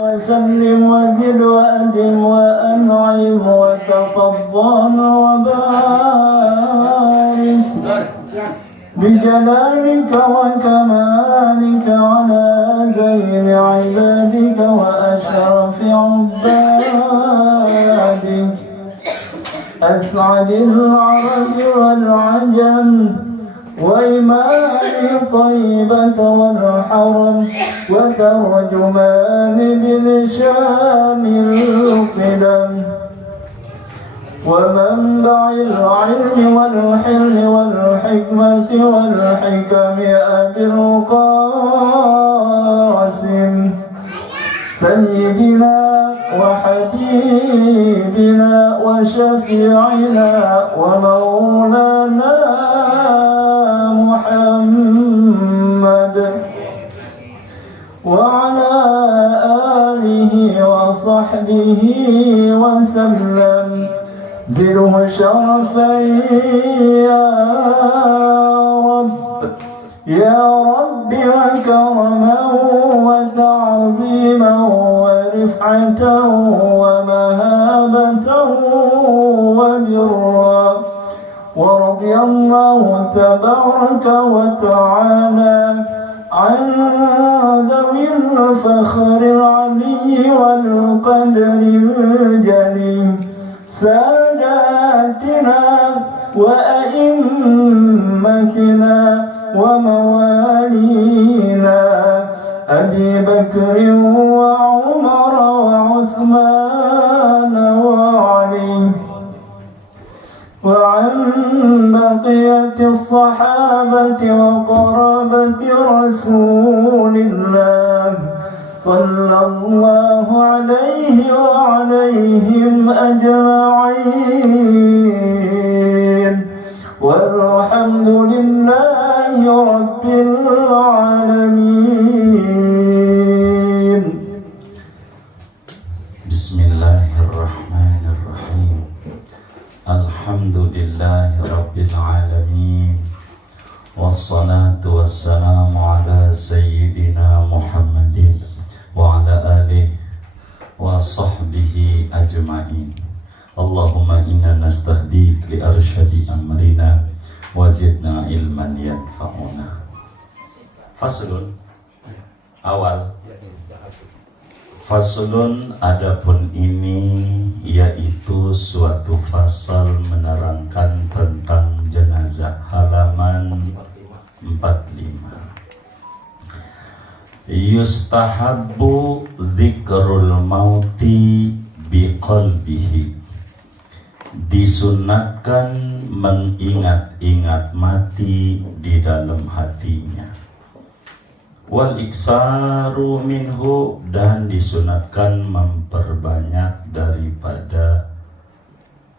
وسلم وزد وأدم وأنعم وتفضل وبارك بجلالك وكمالك على زين عبادك وأشرف عبادك أسعد العرب والعجم وإمام طيبة والحرم وترجمان بلسان القدم ومنبع العلم والحلم والحكمة والحكم أبي القاسم سيدنا وحبيبنا وشفيعنا ومولانا محمد وعلى آله وصحبه وسلم زده شرفا يا رب وكرما وتعظيما ورفعة ومهابة وبرا ورضي الله تبارك وتعالى عن ذوي الفخر العلي والقدر الجليل ساداتنا وأئمتنا وموالينا أبي بكر وعمر وعثمان وعلي وعن بقية الصحابة وقرابة رسول الله صلى الله عليه وعليهم أجمعين والحمد لله رب العالمين. بسم الله الرحمن الرحيم. الحمد لله رب العالمين والصلاة والسلام على سيدنا محمد وعلى آله وصحبه أجمعين. اللهم إنا نستهديك لأرشد أمرنا وزدنا علما ينفعنا. Faslun awal. Faslun adapun ini yaitu suatu fasal menerangkan tentang jenazah, halaman 45. Yustahabbu dzikrul mauti biqalbihi. Disunatkan mengingat-ingat mati di dalam hatinya. Wal iksaru minhu, dan disunatkan memperbanyak daripada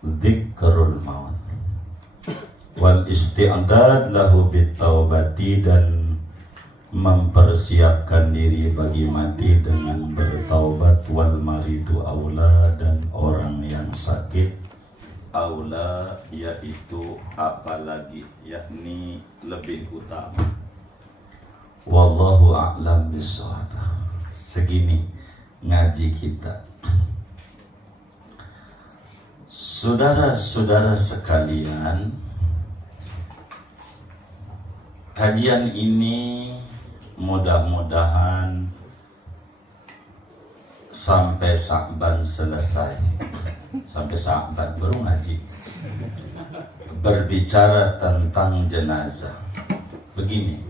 dzikrul maut. Wal isti'dad lahu bitaubati, dan mempersiapkan diri bagi mati dengan bertaubat. Wal maridu aula, dan orang yang sakit aula, yaitu apalagi, yakni lebih utama. Wallahu a'lam bishawab. Segini ngaji kita. Saudara-saudara sekalian, kajian ini mudah-mudahan sampai Sya'ban selesai. Sampai Sya'ban baru ngaji. Berbicara tentang jenazah. Begini,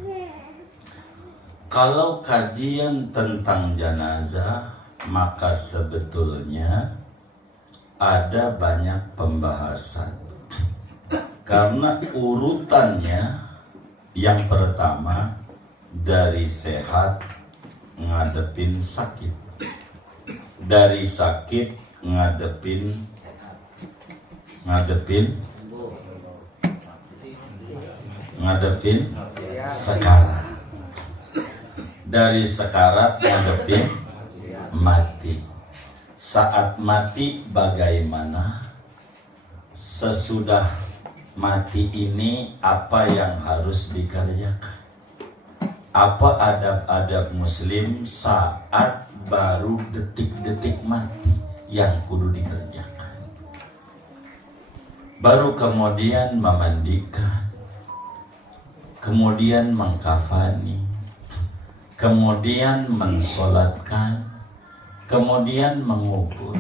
kalau kajian tentang jenazah, maka sebetulnya ada banyak pembahasan. Karena urutannya, yang pertama dari sehat ngadepin sakit, dari sakit ngadepin sekarat, dari sekarat ngadepin mati. Saat mati bagaimana? Sesudah mati ini apa yang harus dikerjakan? Apa adab-adab muslim saat baru detik-detik mati yang kudu dikerjakan. Baru kemudian memandikan, kemudian mengkafani, kemudian mensolatkan, kemudian mengubur.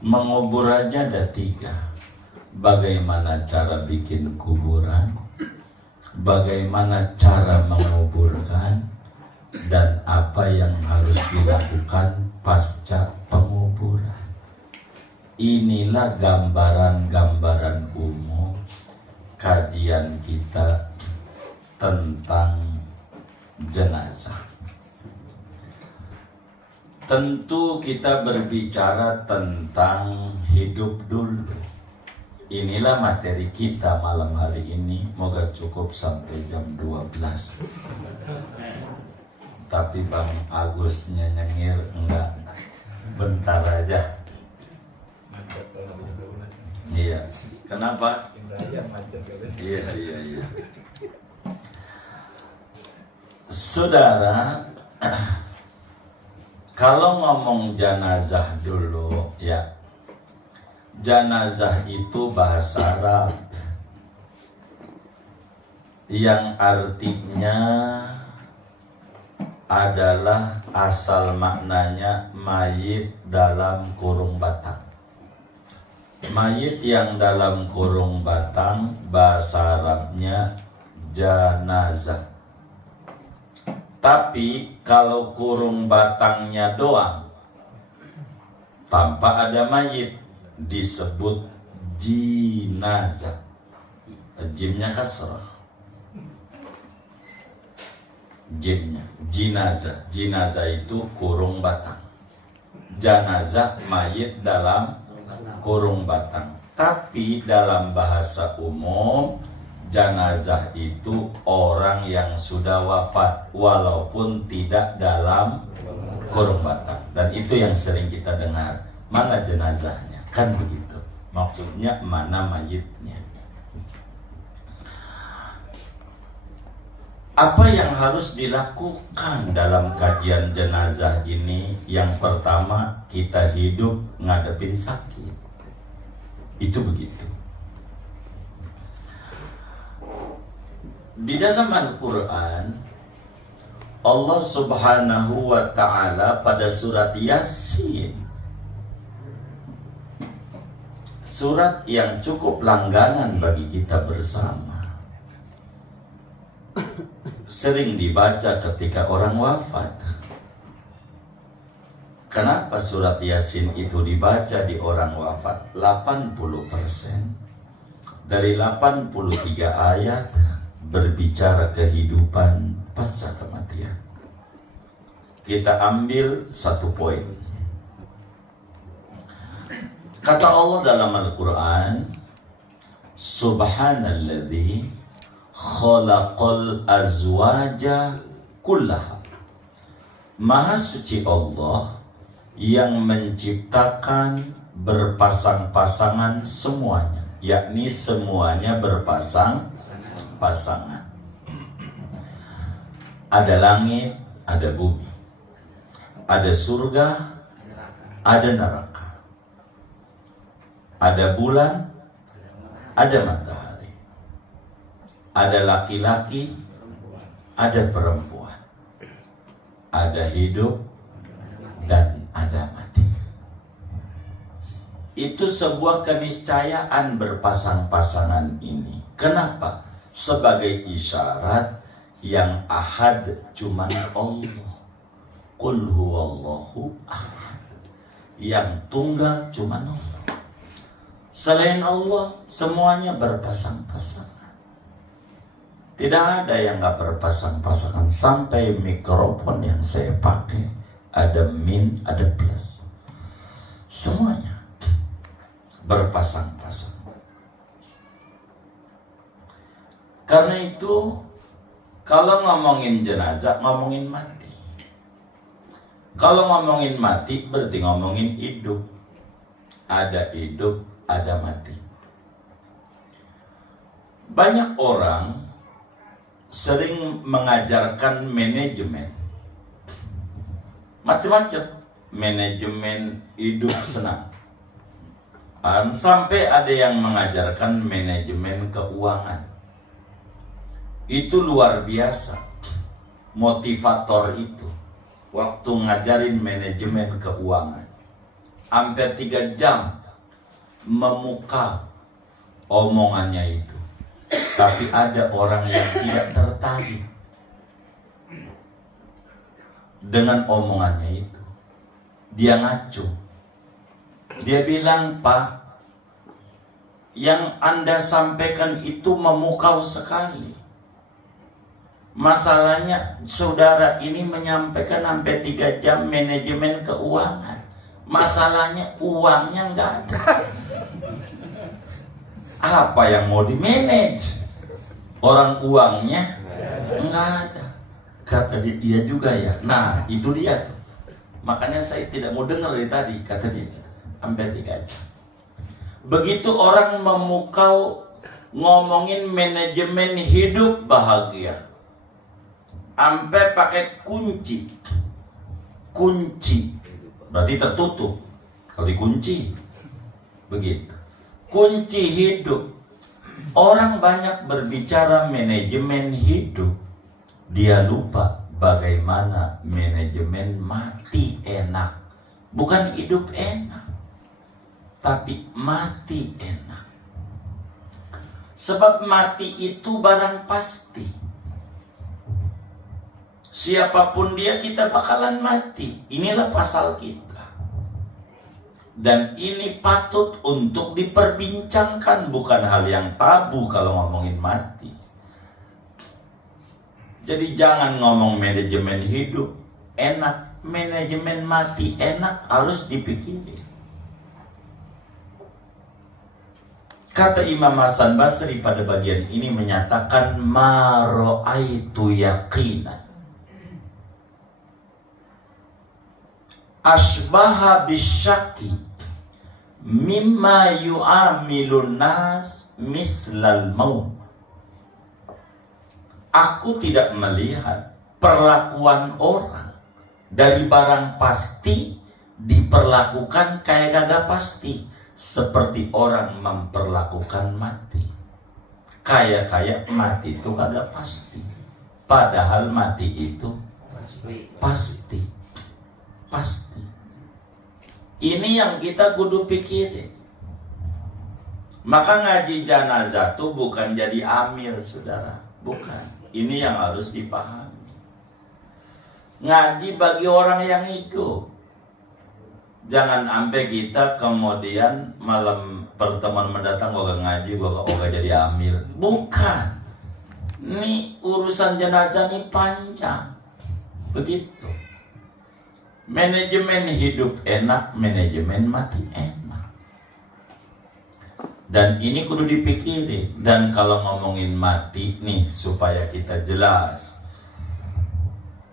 Mengubur aja ada 3. Bagaimana cara bikin kuburan, bagaimana cara menguburkan, dan apa yang harus dilakukan pasca penguburan. Inilah gambaran-gambaran umum kajian kita tentang jenazah. Tentu kita berbicara tentang hidup dulu. Inilah materi kita malam hari ini. Moga cukup sampai jam 12. Tapi Bang Agusnya nyengir, enggak, bentar aja. Iya. Kenapa? Iya. Saudara, kalau ngomong jenazah dulu ya, jenazah itu bahasa Arab yang artinya adalah asal maknanya mayit dalam kurung batang. Mayit yang dalam kurung batang bahasa Arabnya jenazah. Tapi kalau kurung batangnya doang tanpa ada mayit disebut jinazah. Jimnya kasrah. Jimnya jinazah. Jinazah itu kurung batang. Janazah mayit dalam kurung batang. Tapi dalam bahasa umum jenazah itu orang yang sudah wafat walaupun tidak dalam kurung batang. Dan itu yang sering kita dengar. Mana jenazahnya? Kan begitu. Maksudnya mana mayitnya? Apa yang harus dilakukan dalam kajian jenazah ini? Yang pertama, kita hidup ngadepin sakit. Itu begitu. Di dalam Al-Quran, Allah Subhanahu wa Ta'ala pada surat Yasin, surat yang cukup langganan bagi kita bersama, sering dibaca ketika orang wafat. Kenapa surat Yasin itu dibaca di orang wafat? 80% dari 83 ayat berbicara kehidupan pasca kematian. Kita ambil satu poin. Kata Allah dalam Al-Quran, Subhanalladzi khalaqal azwaja kullaha. Maha suci Allah yang menciptakan berpasang-pasangan semuanya, yakni semuanya berpasang-pasangan. Ada langit, ada bumi, ada surga, ada neraka, ada bulan, ada matahari, ada laki-laki, ada perempuan, ada hidup, dan ada mati. Itu sebuah keniscayaan berpasang-pasangan ini. Kenapa? Sebagai isyarat yang ahad cuma Allah. Qul huwallahu ahad. Yang tunggal cuma Allah. Selain Allah, semuanya berpasang-pasangan. Tidak ada yang gak berpasang-pasangan. Sampai mikrofon yang saya pakai ada min, ada plus. Semuanya berpasang-pasangan. Karena itu, kalau ngomongin jenazah, ngomongin mati. Kalau ngomongin mati, berarti ngomongin hidup. Ada hidup, ada mati. Banyak orang sering mengajarkan manajemen macam-macam, manajemen hidup senang. Sampai ada yang mengajarkan manajemen keuangan. Itu luar biasa. Motivator itu waktu ngajarin manajemen keuangan, hampir 3 jam memukau omongannya itu. Tapi ada orang yang tidak tertarik dengan omongannya itu. Dia ngaco. Dia bilang, "Pak, yang Anda sampaikan itu memukau sekali. Masalahnya saudara ini menyampaikan sampai 3 jam manajemen keuangan. Masalahnya uangnya nggak ada. Apa yang mau di-manage? Orang uangnya nggak ada." Kata dia, "Iya juga ya." Nah, itu dia. Makanya saya tidak mau dengar dari tadi, kata dia. Hampir 3 jam. Begitu orang memukau ngomongin manajemen hidup bahagia, sampai pakai kunci. Kunci berarti tertutup. Kalau dikunci, begitu. Kunci hidup. Orang banyak berbicara manajemen hidup. Dia lupa bagaimana manajemen mati enak. Bukan hidup enak, tapi mati enak. Sebab mati itu barang pasti. Siapapun dia, kita bakalan mati. Inilah pasal kita. Dan ini patut untuk diperbincangkan, bukan hal yang tabu kalau ngomongin mati. Jadi jangan ngomong manajemen hidup enak, manajemen mati enak, harus dipikirin. Kata Imam Hasan Basri pada bagian ini menyatakan, "Ma ra'aitu yaqinan asbaha bisyaki mimma yu'amilun nas mislal maut." Aku tidak melihat perlakuan orang dari barang pasti diperlakukan kayak kagak pasti, seperti orang memperlakukan mati. Kayak mati itu kagak pasti, padahal mati itu pasti. Pasti. Ini yang kita kudu pikirin. Maka ngaji janazah tuh bukan jadi amil, saudara. Bukan. Ini yang harus dipahami. Ngaji bagi orang yang hidup. Jangan sampai kita kemudian malam pertemuan mendatang gak ngaji, gak jadi amil. Bukan. Ini urusan jenazah ini panjang. Begitu. Manajemen hidup enak, manajemen mati enak. Dan ini kudu dipikirin. Dan kalau ngomongin mati nih, supaya kita jelas,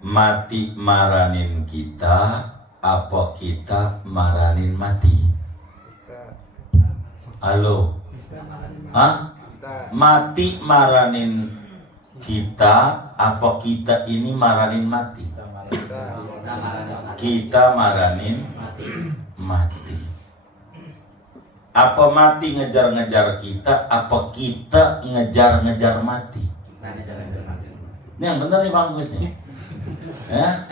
mati maranin kita, apa kita maranin mati? Halo? Hah? Mati maranin kita, apa kita ini maranin mati? Kita maranin mati. Apa mati ngejar-ngejar kita, apa kita ngejar-ngejar mati? Ini yang benar nih Bang Gus nih. Ya?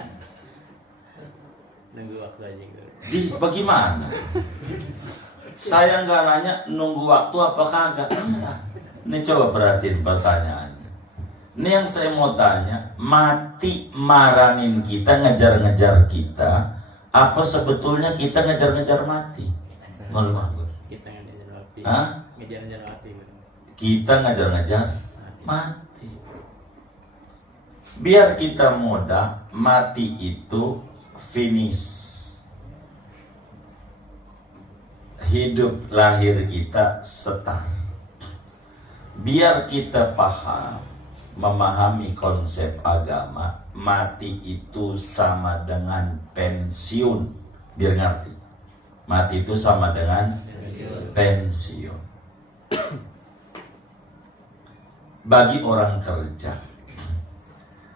Nunggu waktu aja. Bagaimana? Saya nggak nanya nunggu waktu apa kagak. Enggak. Ini coba perhatiin pertanyaannya. Ini yang saya mau tanya, mati maranin kita, ngejar-ngejar kita, apa sebetulnya kita ngejar-ngejar mati? Menurut Kita ngejar mati. Hah? Ngejar-ngejar mati. Kita ngejar-ngejar mati. Biar kita mudah, mati itu finish. Hidup lahir kita setar. Biar kita paham, memahami konsep agama, mati itu sama dengan pensiun. Biar ngerti, mati itu sama dengan pensiun. Bagi orang kerja,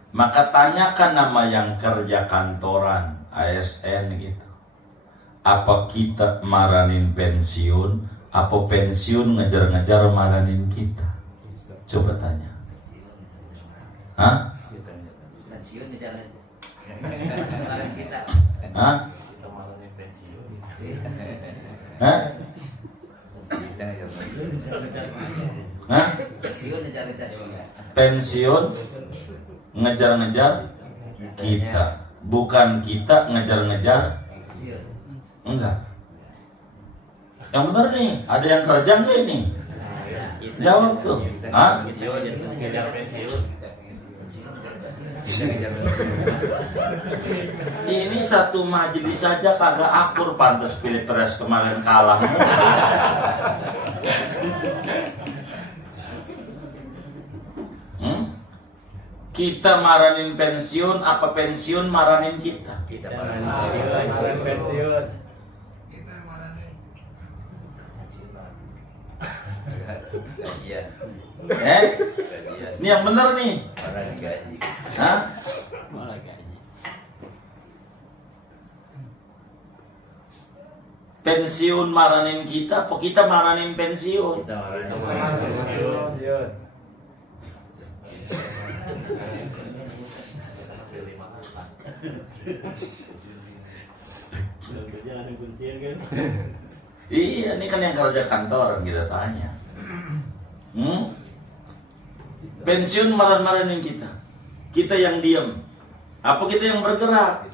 Maka tanyakan nama yang kerja kantoran, ASN gitu. Apa kita maranin pensiun, apa pensiun ngejar-ngejar maranin kita? Coba tanya. Hah? Pensiun jalan kita. Hah? Kita maranin pensiun. Hah? Hah? Pensiun ngejar-ngejar juga. Pensiun ngejar-ngejar kita, bukan kita ngejar-ngejar. Pensiun. Enggak. Yang benar nih, ada yang kerja nggak ini? Jawab tuh. Hah? Ngejar pensiun. Ini satu majelis saja kagak akur, pantas pilpres kemarin kalah. Kita maranin pensiun, apa pensiun maranin kita? Kita maranin pensiun. Iya. Ini yang benar nih. Maranin gaji. Hah? Pensiun maranin kita, apa kita maranin pensiun? Kita maranin Pensiun. Iya, ini kan yang kerja kantoran kita tanya. Pensiun marah-marahin kita. Kita yang diam. Apa kita yang bergerak?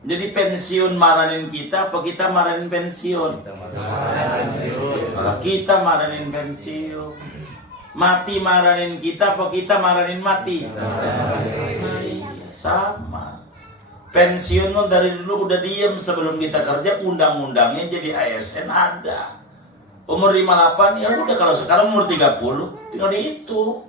Jadi pensiun marahin kita, apa kita marahin pensiun? Kalau kita marahin pensiun, mati marahin kita, apa kita marahin mati? Sama. Pensiun lo dari dulu udah diem sebelum kita kerja, undang-undangnya jadi ASN ada. Umur 58 ya udah, kalau sekarang umur 30 tinggal dihitung.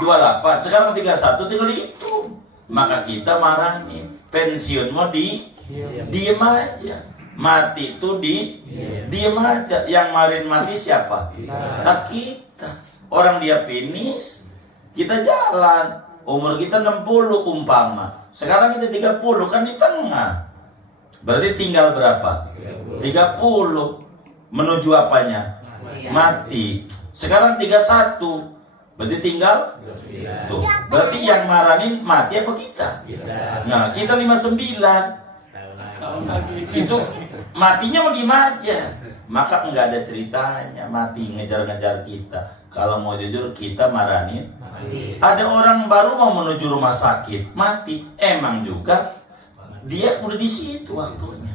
28 sekarang 31 tinggal dihitung. Maka kita marahin. Pensiun mau diem aja. Mati itu diem aja. Yang marin mati siapa? Nah, kita. Orang dia finish, kita jalan. Umur kita 60 umpama. Sekarang kita 30 kan di tengah. Berarti tinggal berapa? 30. Menuju apanya? Mati. Sekarang 31. Berarti tinggal tuh. Berarti yang maranin mati apa kita? Nah, kita 59. Itu matinya mau diem aja. Maka enggak ada ceritanya mati ngejar-ngejar kita. Kalau mau jujur kita maranin. Ada orang baru mau menuju rumah sakit, mati. Emang juga dia udah di situ waktunya.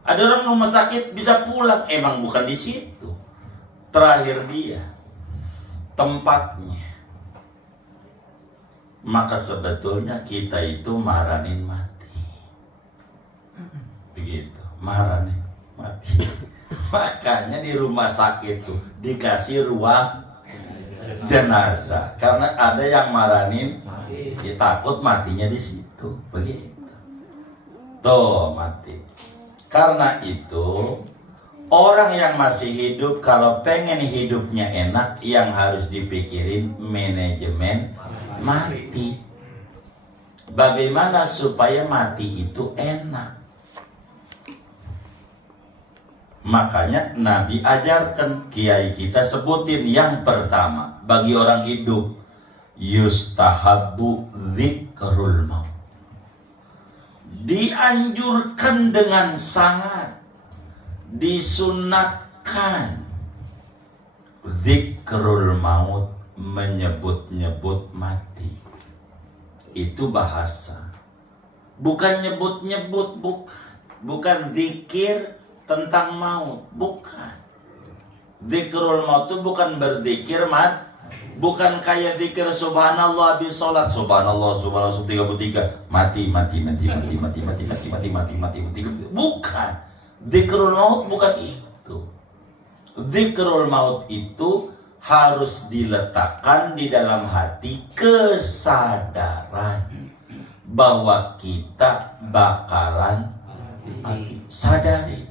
Ada orang rumah sakit bisa pulang, emang bukan di situ. Terakhir dia tempatnya. Maka sebetulnya kita itu maranin mati. Begitu, maranin mati. Makanya di rumah sakit tuh dikasih ruang jenazah, karena ada yang maranin ya, takut matinya di situ. Begitu. Tuh mati. Karena itu orang yang masih hidup kalau pengen hidupnya enak, yang harus dipikirin manajemen mati. Bagaimana supaya mati itu enak? Makanya Nabi ajarkan, kiai kita sebutin yang pertama bagi orang hidup, yustahabbu dzikrul maut. Dianjurkan dengan sangat, disunatkan dzikrul maut, menyebut-nyebut mati. Itu bahasa, bukan nyebut-nyebut, bukan zikir tentang maut, bukan. Dzikrul maut itu bukan berzikir bukan kayak zikir subhanallah habis sholat, subhanallah 33 mati, bukan. Dzikrul maut bukan itu. Dzikrul maut itu harus diletakkan di dalam hati kesadaran bahwa kita bakalan mati. Sadari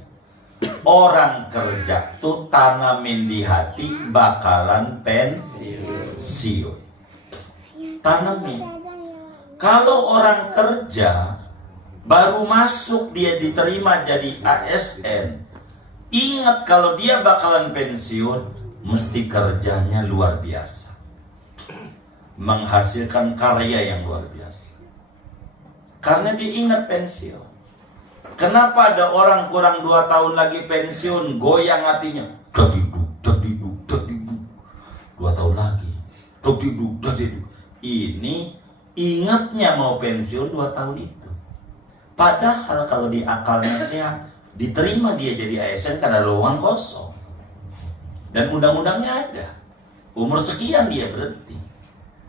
orang kerja tuh tanamin di hati bakalan pensiun. Tanamin. Kalau orang kerja baru masuk dia diterima jadi ASN, ingat kalau dia bakalan pensiun, mesti kerjanya luar biasa, menghasilkan karya yang luar biasa. Karena dia ingat pensiun. Kenapa ada orang kurang 2 tahun lagi pensiun, goyang hatinya? Dadidu. 2 tahun lagi. Dadidu. Ini ingatnya mau pensiun 2 tahun itu. Padahal kalau di akalnya sehat, diterima dia jadi ASN karena lowongan kosong. Dan undang-undangnya ada. Umur sekian dia berhenti.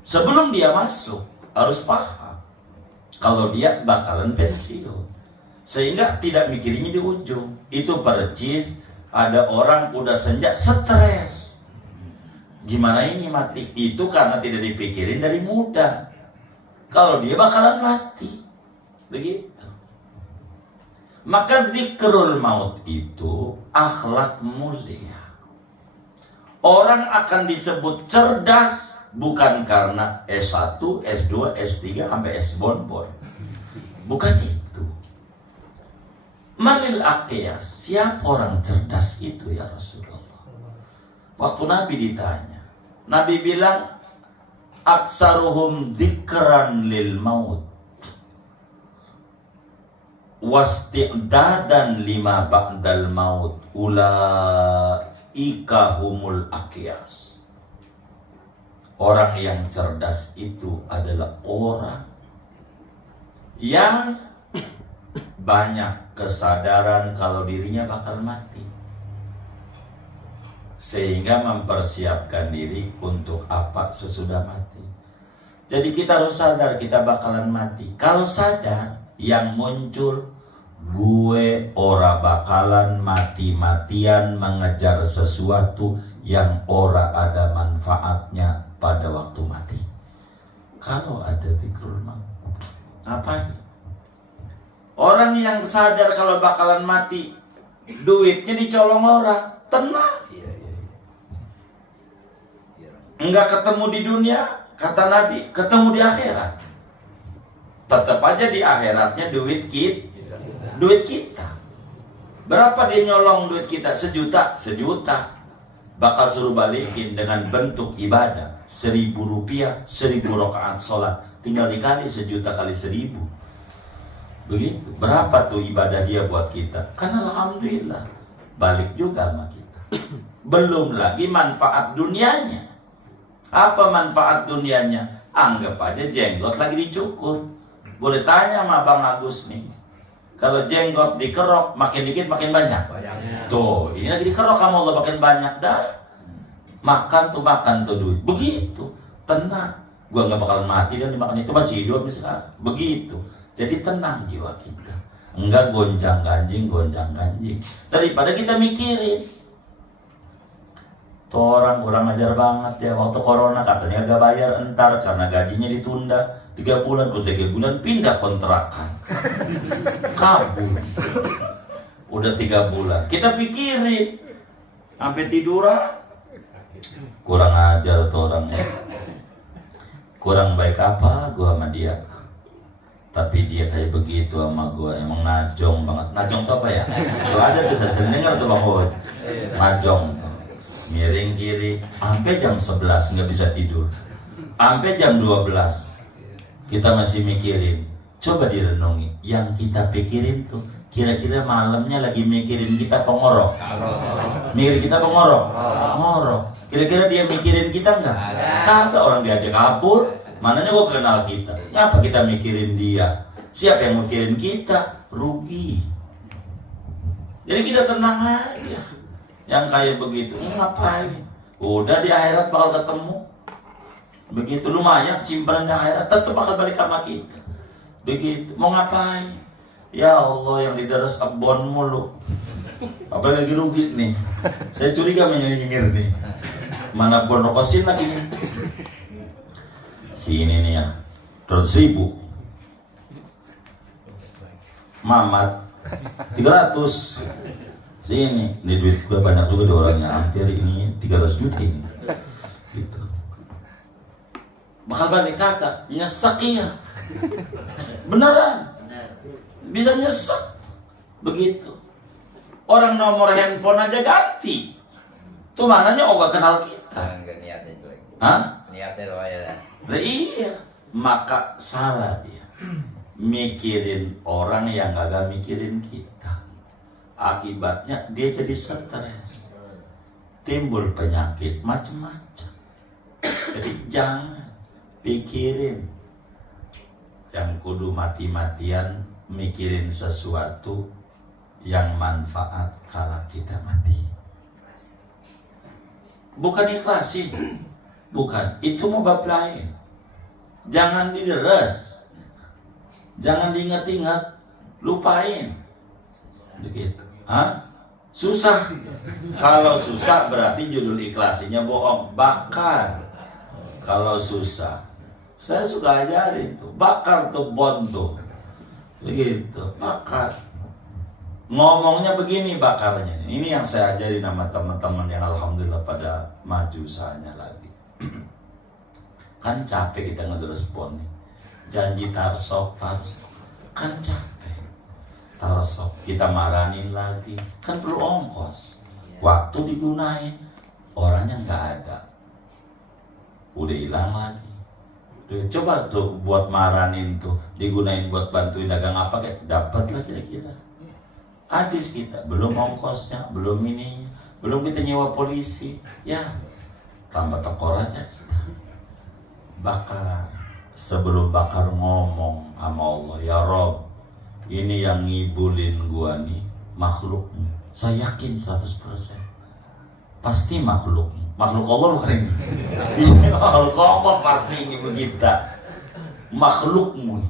Sebelum dia masuk, harus paham kalau dia bakalan pensiun. Sehingga tidak mikirinnya di ujung. Itu percis, ada orang udah senja stres. Gimana ini mati? Itu karena tidak dipikirin dari muda. Kalau dia bakalan mati. Begitu. Maka zikrul maut itu akhlak mulia. Orang akan disebut cerdas bukan karena S1, S2, S3 sampai S bonbon. Bukan itu. Manil aqiyas, siapa orang cerdas itu ya Rasulullah? Waktu Nabi ditanya, Nabi bilang, aksaruhum dzikran lil maut wasti'dadan lima ba'dal maut ulaika humul aqiyas. Orang yang cerdas itu adalah orang yang banyak kesadaran kalau dirinya bakal mati, sehingga mempersiapkan diri untuk apa sesudah mati. Jadi kita harus sadar kita bakalan mati. Kalau sadar, yang muncul, gue ora bakalan mati-matian mengejar sesuatu yang ora ada manfaatnya pada waktu mati. Kalau ada zikrul maut, ngapain? Orang yang sadar kalau bakalan mati, duitnya dicolong orang, tenang. Enggak ketemu di dunia, kata Nabi, ketemu di akhirat. Tetap aja di akhiratnya duit kita. Berapa dia nyolong duit kita? 1 juta. Bakal suruh balikin dengan bentuk ibadah. 1.000 rupiah, 1.000 rakaat sholat. Tinggal dikali 1 juta kali 1.000. Begitu. Berapa tuh ibadah dia buat kita? Kan alhamdulillah balik juga sama kita. Belum lagi manfaat dunianya. Apa manfaat dunianya? Anggap aja jenggot lagi dicukur. Boleh tanya sama Bang Agus nih, kalau jenggot dikerok makin dikit makin banyak. Tuh, ini lagi dikerok sama Allah makin banyak dah. Makan tuh duit. Begitu. Tenang. Gua nggak bakal mati dan dimakan itu masih hidup misalnya. Begitu. Jadi tenang jiwa kita. Enggak gonjang-ganjing. Daripada kita mikirin. Tuh orang kurang ajar banget ya. Waktu corona katanya gak bayar entar karena gajinya ditunda 3 bulan. 3 bulan pindah kontrakan. Kabur. Udah 3 bulan. Kita pikirin. Sampai tiduran. Kurang ajar tuh orangnya. Kurang baik apa gua sama dia. Tapi dia kayak begitu sama gue, emang najong banget. Najong tuh apa ya? Tuh ada tuh, saya sering dengar tuh Bang Hud. Najong, miring kiri, sampai jam 11 nggak bisa tidur, sampai jam 12 kita masih mikirin. Coba direnungi, yang kita pikirin tuh kira-kira malamnya lagi mikirin kita pengorok. Mikir kita pengorok. Ngorok. Kira-kira dia mikirin kita nggak? Kata orang diajak kabur. Mananya gue kenal kita. Ngapa kita mikirin dia? Siapa yang mikirin kita? Rugi. Jadi kita tenang aja. Yang kayak begitu, ngapain? Udah di akhirat bakal ketemu. Begitu lumayan simpanan di akhirat, tetap bakal balik sama kita. Begitu. Mau ngapain? Ya Allah, yang dideres abon mulu. Apalagi lagi rugi nih. Saya curiga menyengir nih. Mana bon rokosin lagi nih. Si ini nih ya 200.000 Mamat 300. Sini, ini duit gue banyak juga di orangnya, hampir ini 300 juta ini. Gitu. Bakal balik kakak, nyesek iya. Beneran, bisa nyesek. Begitu. Orang nomor handphone aja ganti. Tuh mananya Allah kenal kita. Enggak niatnya jelek. Hah? Niatnya loh ya. Nah, iya. Maka salah dia. Mikirin orang yang kagak mikirin kita. Akibatnya dia jadi stres. Timbul penyakit macam-macam. Jadi jangan pikirin. Yang kudu mati-matian mikirin sesuatu yang manfaat kala kita mati. Bukan ikhlasin. Bukan, itu mau bab lain. Jangan dideres. Jangan diingat-ingat, lupain. Begitu. Hah? Susah. Kalau susah berarti judul ikhlasinya bohong. Bakar. Kalau susah, saya suka ajarin tuh. Bakar tuh bon tuh. Begitu. Bakar. Ngomongnya begini bakarnya. Ini yang saya ajarin sama teman-teman yang alhamdulillah pada maju usahanya lagi. Kan capek kita ngerespon nih. Janji tarsok. Kan capek. Tarsok kita marahin lagi. Kan perlu ongkos. Waktu digunain, orangnya nggak ada. Udah hilang lagi. Coba tuh buat marahin tuh digunain buat bantuin dagang apa kayak dapat lah kira-kira. Habis kita, belum ongkosnya, belum ini, belum kita nyewa polisi, ya tambah tekor aja kita. Bakar, sebelum bakar ngomong sama Allah, ya Rob, ini yang ngibulin gua nih makhlukmu. Saya yakin 100%, pasti makhlukmu. Makhluk Allah bukan ini. Makhluk Allah pasti ngibul kita. Makhlukmu.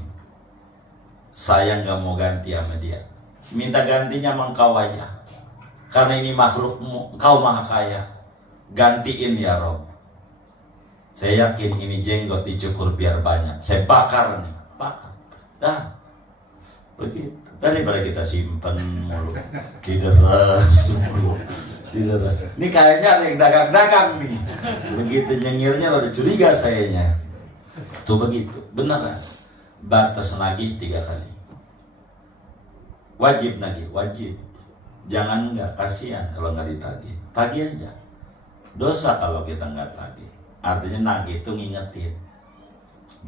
Saya nggak mau ganti sama dia. Minta gantinya sama engkau aja. Karena ini makhlukmu, engkau maha kaya. Gantiin ya Rob. Saya yakin ini jenggot dicukur biar banyak. Saya bakar nih, bakar. Dah, begitu. Daripada kita simpen mulu, dideres mulu, dideres. Ini kayaknya ada yang dagang-dagang nih. Begitu nyengirnya udah curiga sayanya. Tuh begitu, beneran. Batas lagi 3 kali. Wajib lagi, wajib. Jangan enggak, kasihan kalau nggak ditagih. Tagih aja. Dosa kalau kita nggak tagih. Artinya nagih itu ngingetin.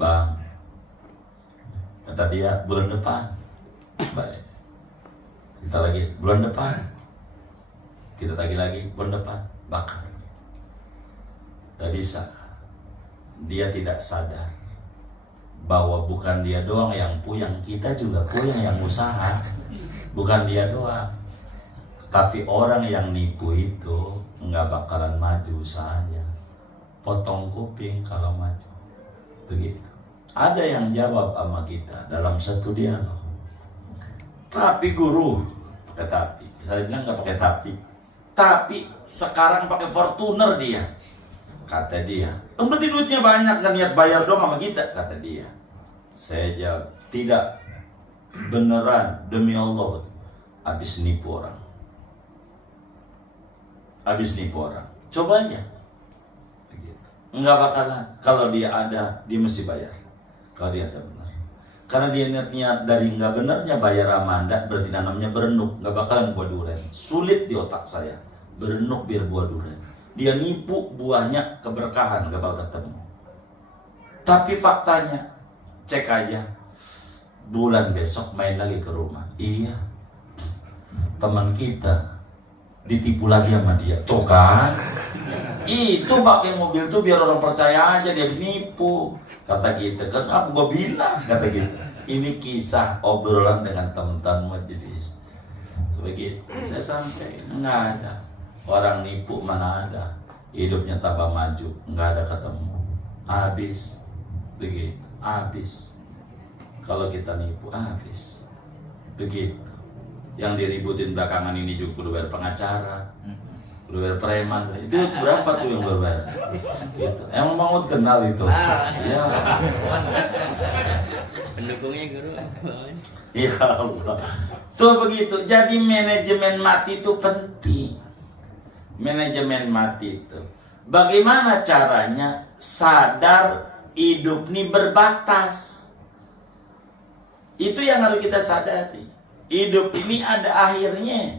Bang, kata dia bulan depan. Baik. Kita lagi bulan depan. Kita tagih lagi bulan depan. Bakar. Gak bisa. Dia tidak sadar bahwa bukan dia doang yang puyeng, kita juga puyeng yang usaha. Bukan dia doang, tapi orang yang nipu itu nggak bakalan maju usahanya. Potong kuping kalau maju. Begitu. Ada yang jawab sama kita dalam satu dialog. Tapi guru, pakai tapi. Saya bilang nggak pakai tapi. Tapi sekarang pakai Fortuner dia. Kata dia, yang penting duitnya banyak dan niat bayar dong sama kita, kata dia. Saya jawab, tidak, beneran demi Allah, habis nipu orang. Habis nipu orang. Coba aja. Begitu. Enggak bakalan. Kalau dia ada, dia mesti bayar. Kalau dia benar. Karena dia niat dari enggak benarnya bayar amanda, berarti nanamnya berenuk, enggak bakalan buah durian. Sulit di otak saya. Berenuk biar buah durian. Dia nipu buahnya keberkahan, gak bakal ketemu. Tapi faktanya, cek aja, bulan besok main lagi ke rumah. Iya, teman kita ditipu lagi sama dia. Tuh kan, itu pakai mobil tuh biar orang percaya aja dia nipu. Kata kita, kan apa gue bilang, kata kita. Ini kisah obrolan dengan teman-teman majelis. Begitu, saya sampai nggak ada. Orang nipu mana ada, hidupnya tambah maju, nggak ada ketemu, habis, begitu, habis. Kalau kita nipu, habis, begitu. Yang diributin belakangan ini juga bayar pengacara, bayar preman, itu berapa tuh yang berbayar? Gitu. Emang mau kenal itu? Iya. Pendukungnya guru. Ya Allah. Tuh begitu. Jadi manajemen mati itu penting. Manajemen mati itu. Bagaimana caranya sadar hidup ini berbatas? Itu yang harus kita sadari. Hidup ini ada akhirnya.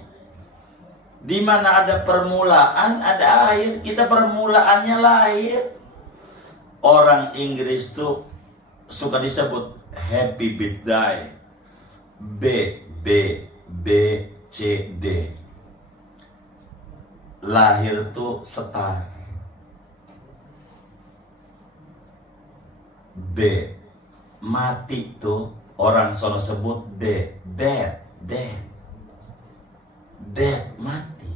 Di mana ada permulaan, ada akhir. Kita permulaannya lahir. Orang Inggris tuh suka disebut happy birthday. B, C, D. Lahir tuh setar. B. Mati tuh orang sono sebut D. Dead, mati.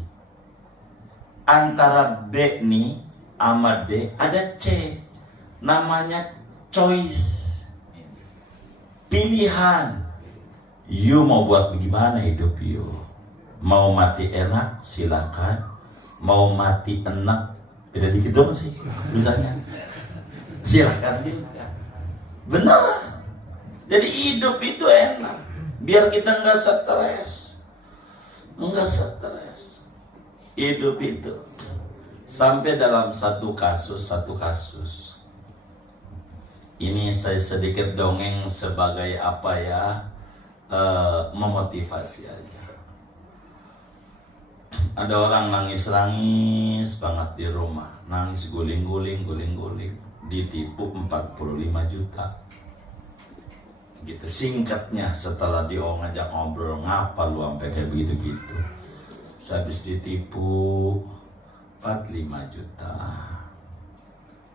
Antara B nih sama D ada C. Namanya choice. Pilihan. You mau buat bagaimana hidup you? Mau mati enak silakan. Mau mati enak beda dikit dong sih misalnya. Silakan juga. Benar. Jadi hidup itu enak. Biar kita nggak stres. Hidup itu. Sampai dalam satu kasus. Ini saya sedikit dongeng sebagai apa ya, memotivasi aja. Ada orang nangis banget di rumah. Nangis guling-guling. Ditipu 45 juta. Gitu singkatnya, setelah dia ngajak ngobrol, ngapa lu sampai kayak begitu-gitu. Habis ditipu 45 juta.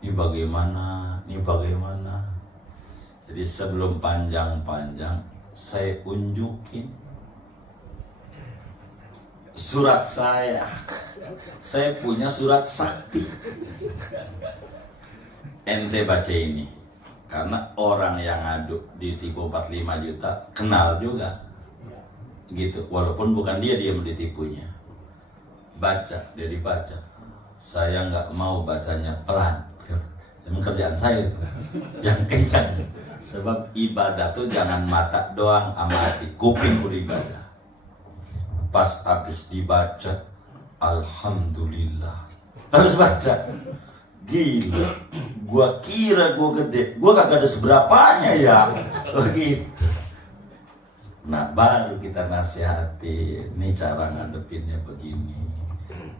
Ini bagaimana? Jadi sebelum panjang saya unjukin surat saya. Saya punya surat sakti. Ente baca ini. Karena orang yang ngadu ditipu 45 juta kenal juga. Gitu. Walaupun bukan dia yang ditipunya. Baca, dia dibaca. Saya nggak mau bacanya pelan. Emang kerjaan saya yang kencang. Sebab ibadah tuh jangan mata doang sama hati, kuping udah ibadah. Pas habis dibaca, alhamdulillah. Harus baca. Gila, gua kira gua gede, gua kagak ada seberapanya ya. Begitu. Nah baru kita nasihati, ini cara ngadepinnya begini.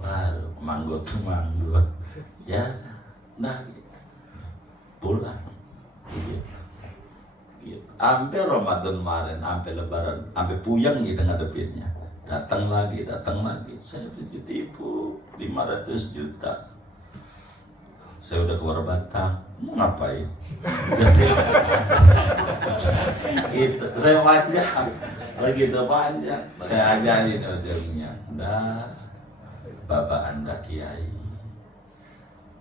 Baru manggut, ya. Nah, pulang. Gitu. Sampai Ramadan kemarin, sampai Lebaran, sampai puyeng gitu ngadepinnya. Datang lagi. Saya ditipu 500 juta. Saya udah keluar Batam, mau ngapain? Gitu, saya panjang, saya ajarin ujungnya. Dah, Bapak Anda Kiai,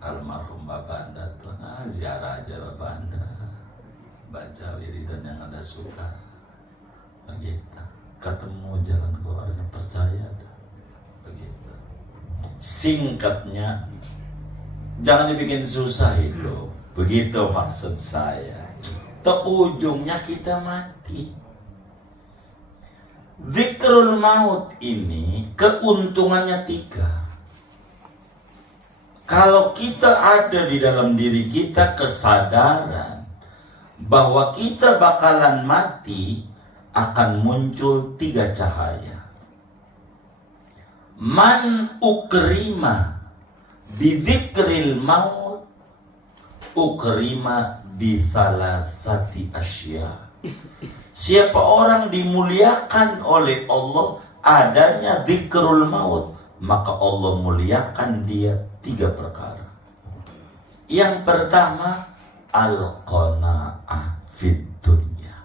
almarhum Bapak Anda tuh, ziarah aja Bapak Anda, baca wiridan yang Anda suka, begitu. Ketemu jalan keluarnya percaya, begitu. Singkatnya. Jangan dibikin susah hidup. Begitu maksud saya. Ujungnya kita mati. Zikrul maut ini keuntungannya 3. Kalau kita ada di dalam diri kita kesadaran bahwa kita bakalan mati, akan muncul 3 cahaya. Man ukrima bidzikril maut ukrima bisalasati asya. Siapa orang dimuliakan oleh Allah adanya zikrul maut, maka Allah muliakan dia 3 perkara. Yang pertama, al-qanaah fid dunya.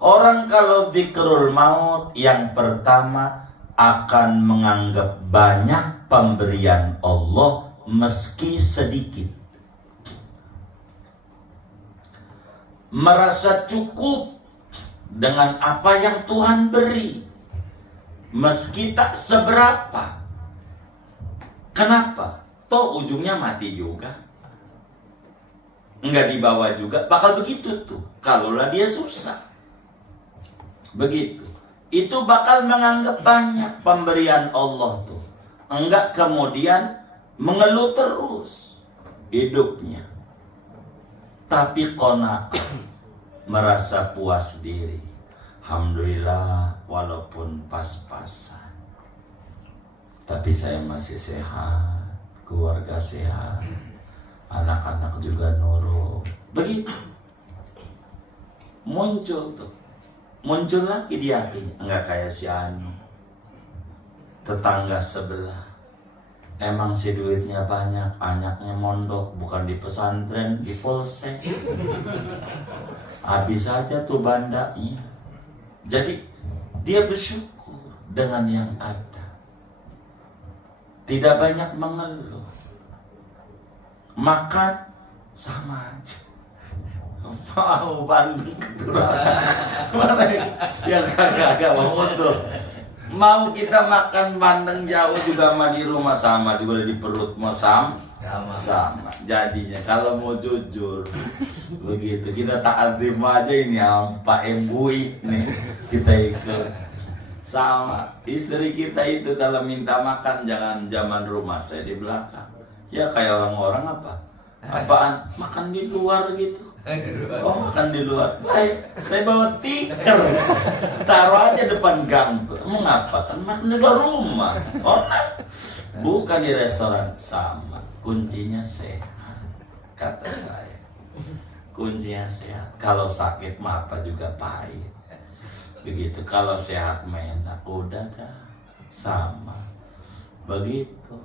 Orang kalau zikrul maut yang pertama akan menganggap banyak pemberian Allah meski sedikit. Merasa cukup dengan apa yang Tuhan beri meski tak seberapa. Kenapa? Toh ujungnya mati juga. nggak dibawa juga, bakal begitu tuh. Kalaulah dia susah, begitu. Itu bakal menganggap banyak pemberian Allah tuh. Enggak kemudian mengeluh terus hidupnya. Tapi qanaah, merasa puas diri. Alhamdulillah, walaupun pas-pasan. Tapi saya masih sehat, keluarga sehat, anak-anak juga nurut. Begitu. Muncul tuh. Muncul lagi di hatinya. Enggak kayak si Anu, tetangga sebelah. Emang si duitnya banyak, anaknya mondok, bukan di pesantren, di polsek. Habis aja tuh bandanya. Jadi dia bersyukur dengan yang ada. Tidak banyak mengeluh. Makan sama aja. Mau bandeng mana yang kagak mau tuh. Mau kita makan bandeng jauh juga mah di rumah sama juga di perut mau sama. Jadinya kalau mau jujur begitu kita ta'adzim aja ini Pak Embui nih kita ikut sama istri kita itu kalau minta makan jangan zaman rumah saya di belakang ya kayak orang-orang apaan makan di luar gitu. Oh makan di luar. Baik, saya bawa tikar. Taruh aja depan gang. Mengapa? Kan makan di luar rumah. Oh nah. Bukan di restoran. Sama. Kuncinya sehat. Kata saya. Kuncinya sehat. Kalau sakit mah apa juga pahit. Begitu. Kalau sehat enak. Udah dah. Sama. Begitu.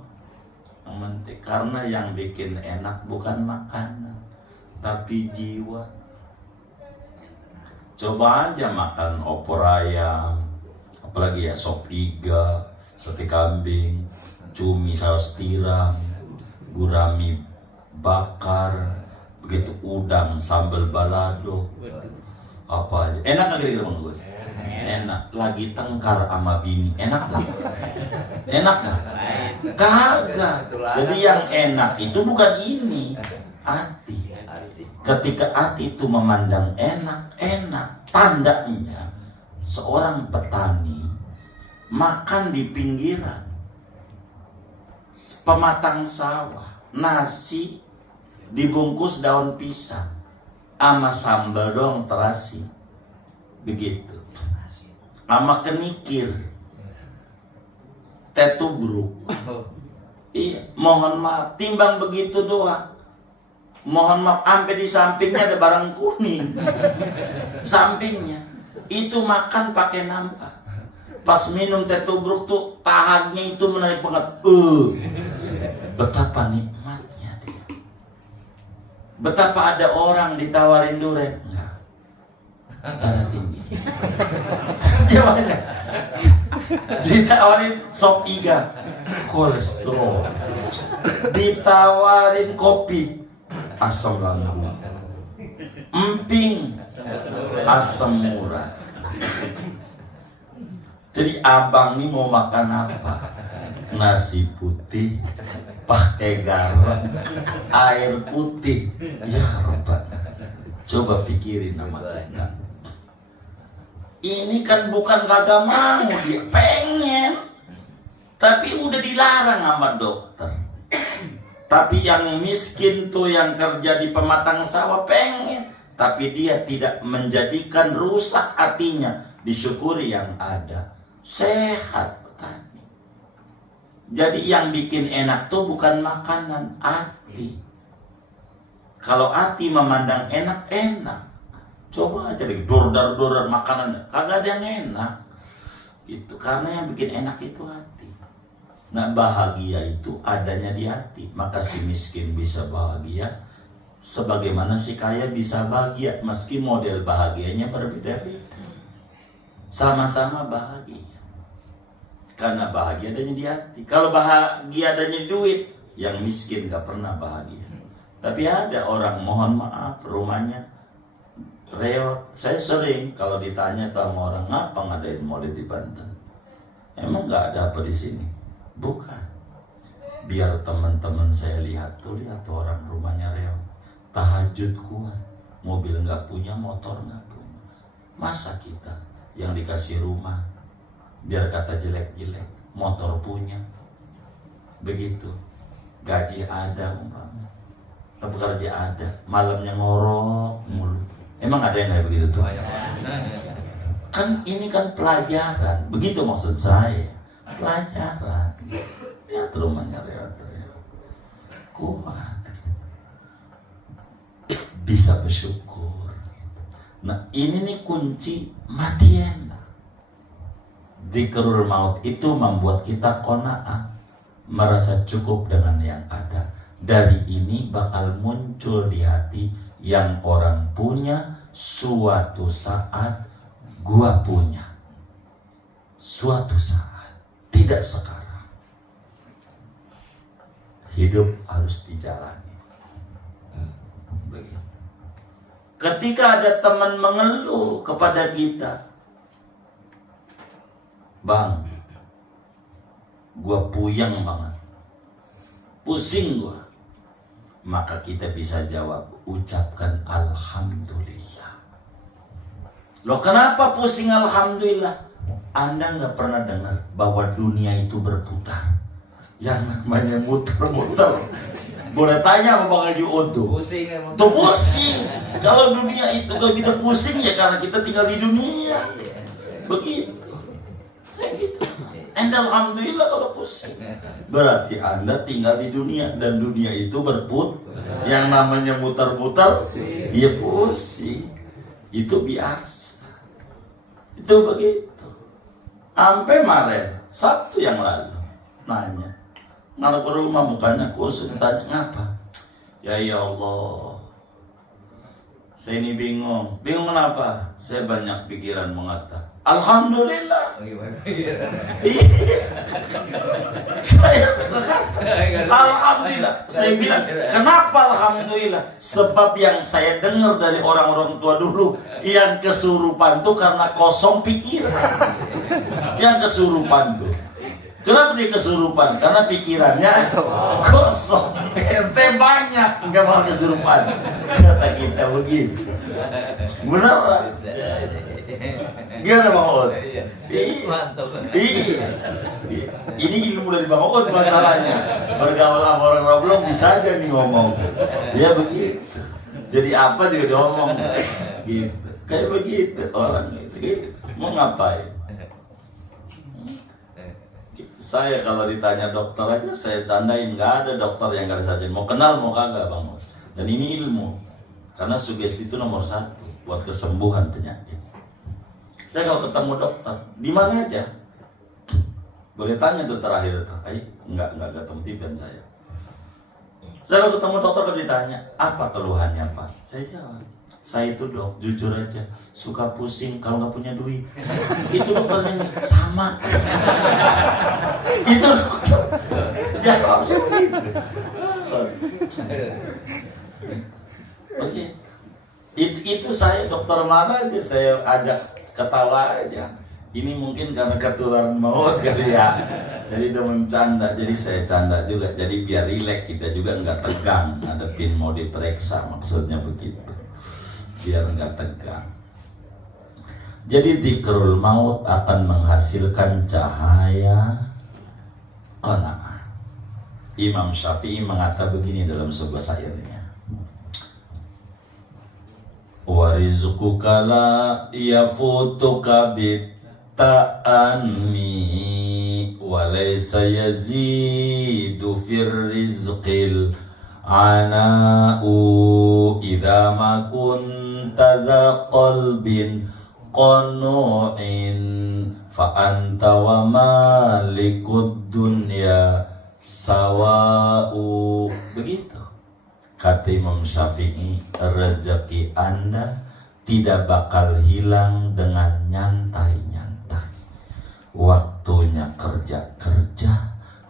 Karena yang bikin enak bukan makanan, tapi jiwa. Coba aja makan opor ayam, apalagi ya sop iga, sate kambing, cumi saus tiram, gurami bakar, begitu udang sambal balado, apa aja. Enak nggak kira-kira Bang Gus? Enak. Lagi tengkar sama bini, enak nggak? Enak nggak? Kagak. Jadi yang enak itu bukan ini, hati. Ketika hati itu memandang enak, tandanya seorang petani makan di pinggiran pematang sawah, nasi dibungkus daun pisang sama sambal doang terasi, begitu, sama kenikir, teh tubruk. Iya, mohon maaf, timbang begitu doang. Mohon maaf, sampai di sampingnya ada barang kuning. Sampingnya itu makan pakai nambah. Pas minum teh tubruk tuh tahagnya itu menarik banget. Betapa nikmatnya dia. Betapa ada orang ditawarin durian, enggak. Darah tinggi. Gimana? Ditawarin sop iga, kolesterol. Ditawarin kopi, asam lambung. Emping, asam murah. Jadi abang nih mau makan apa? Nasi putih pakai garam, air putih. Ya Rabbana, coba pikirin nama kita. Ini kan bukan kagak mau, dia pengen, tapi udah dilarang sama dokter. Tapi yang miskin tuh yang kerja di pematang sawah pengen, tapi dia tidak menjadikan rusak hatinya. Disyukuri yang ada, sehat petani. Jadi yang bikin enak tuh bukan makanan, hati. Kalau hati memandang enak. Coba aja lagi dor-dor makanan, kagak ada yang enak. Itu karena yang bikin enak itu hati. Nah, bahagia itu adanya di hati. Maka si miskin bisa bahagia sebagaimana si kaya bisa bahagia, meski model bahagianya berbeda-beda. Sama-sama bahagia. Karena bahagia adanya di hati. Kalau bahagia adanya di duit, yang miskin gak pernah bahagia. Tapi ada orang, mohon maaf, rumahnya reot. Saya sering kalau ditanya sama orang, ngapa ngadain maulid di Banten? Emang nggak ada apa di sini? Bukan. Biar teman-teman saya lihat tuh orang rumahnya reot. tahajud kuat, mobil nggak punya, motor nggak punya. Masa kita yang dikasih rumah, biar kata jelek-jelek, motor punya, begitu, gaji ada, pekerja ada, malamnya ngorok mulu. Emang ada yang kayak begitu tuh? Kan ini kan pelajaran, begitu maksud saya, pelajaran. Ya rumahnya rewat kuat, bisa bersyukur. Nah ini nih kunci mati enak. Dzikrul maut itu membuat kita qanaah, merasa cukup dengan yang ada. Dari ini bakal muncul di hati yang orang punya suatu saat gua punya. Suatu saat, tidak sekarang. Hidup harus dijalani. Begitu. Ketika ada teman mengeluh kepada kita, Bang, gua puyeng banget, pusing gua, maka kita bisa jawab, ucapkan alhamdulillah. Loh kenapa pusing alhamdulillah? Anda nggak pernah dengar bahwa dunia itu berputar, yang namanya muter-muter. Boleh tanya sama Bang Haji Untung. Pusing ya, Tuh pusing. Kalau dunia itu, kalau kita pusing ya karena kita tinggal di dunia. Begitu. Saya gitu. Anda alhamdulillah kalau pusing. Berarti Anda tinggal di dunia dan dunia itu berputar. Yang namanya muter-muter, dia pusing. Itu biasa. Itu begitu. Sampai kemarin Sabtu yang lalu nanya, ngalap ke rumah mukanya kusut, tanya ngapa? Ya Allah, saya ini bingung. Bingung kenapa? Saya banyak pikiran mengata. Alhamdulillah. Saya berkata, alhamdulillah. Saya bilang, kenapa alhamdulillah? Sebab yang saya dengar dari orang-orang tua dulu, yang kesurupan tuh karena kosong pikiran. Yang kesurupan tuh. Kenapa dia kesurupan? Karena pikirannya kosong. Ente banyak, enggak bakal kesurupan. Kata kita begitu. Benar. Gimana Bang Oud? Mantap. Iya. Ini ilmu dari Bang Oud masalahnya. Bergaul sama orang Roblong bisa aja nih ngomong. Ya begitu. Jadi apa juga dia ngomong. Gitu. Kayak begitu orang gitu. Mau ngapain? Saya kalau ditanya dokter aja saya tandain, nggak ada dokter yang nggak saja mau kenal mau kagak Bang. Dan ini ilmu, karena sugesti itu nomor 1 buat kesembuhan penyakit. Saya kalau ketemu dokter di mana aja boleh tanya tuh terakhir tuh, nggak ketemu tiban saya. Saya kalau ketemu dokter kalau ditanya apa keluhannya Pak, saya jawab, saya itu dok jujur aja suka pusing kalau nggak punya duit. Itu dokternya sama. Itu dokter jawab begitu. Oke. Itu saya dokter mana aja saya ajak ketawa aja. Ini mungkin karena ketularan maut gitu ya. Jadi udah mencanda, jadi saya canda juga. Jadi biar rileks kita juga nggak tegang. Ngadepin mau diperiksa, maksudnya begitu. Biar nggak tegang. Jadi dzikrul maut akan menghasilkan cahaya qanaah. Imam Syafi'i mengatakan begini dalam sebuah syairnya. Wa rizquka la yafutuka bitta'anni wa laysa yazidu fir rizqil ana'u idza ma kunta dha qalbin qanu'in fa anta wa malikud dunya sawa'u. Begitu kata Imam Syafi'i, rezeki Anda tidak bakal hilang dengan nyantai-nyantai. Waktunya kerja-kerja,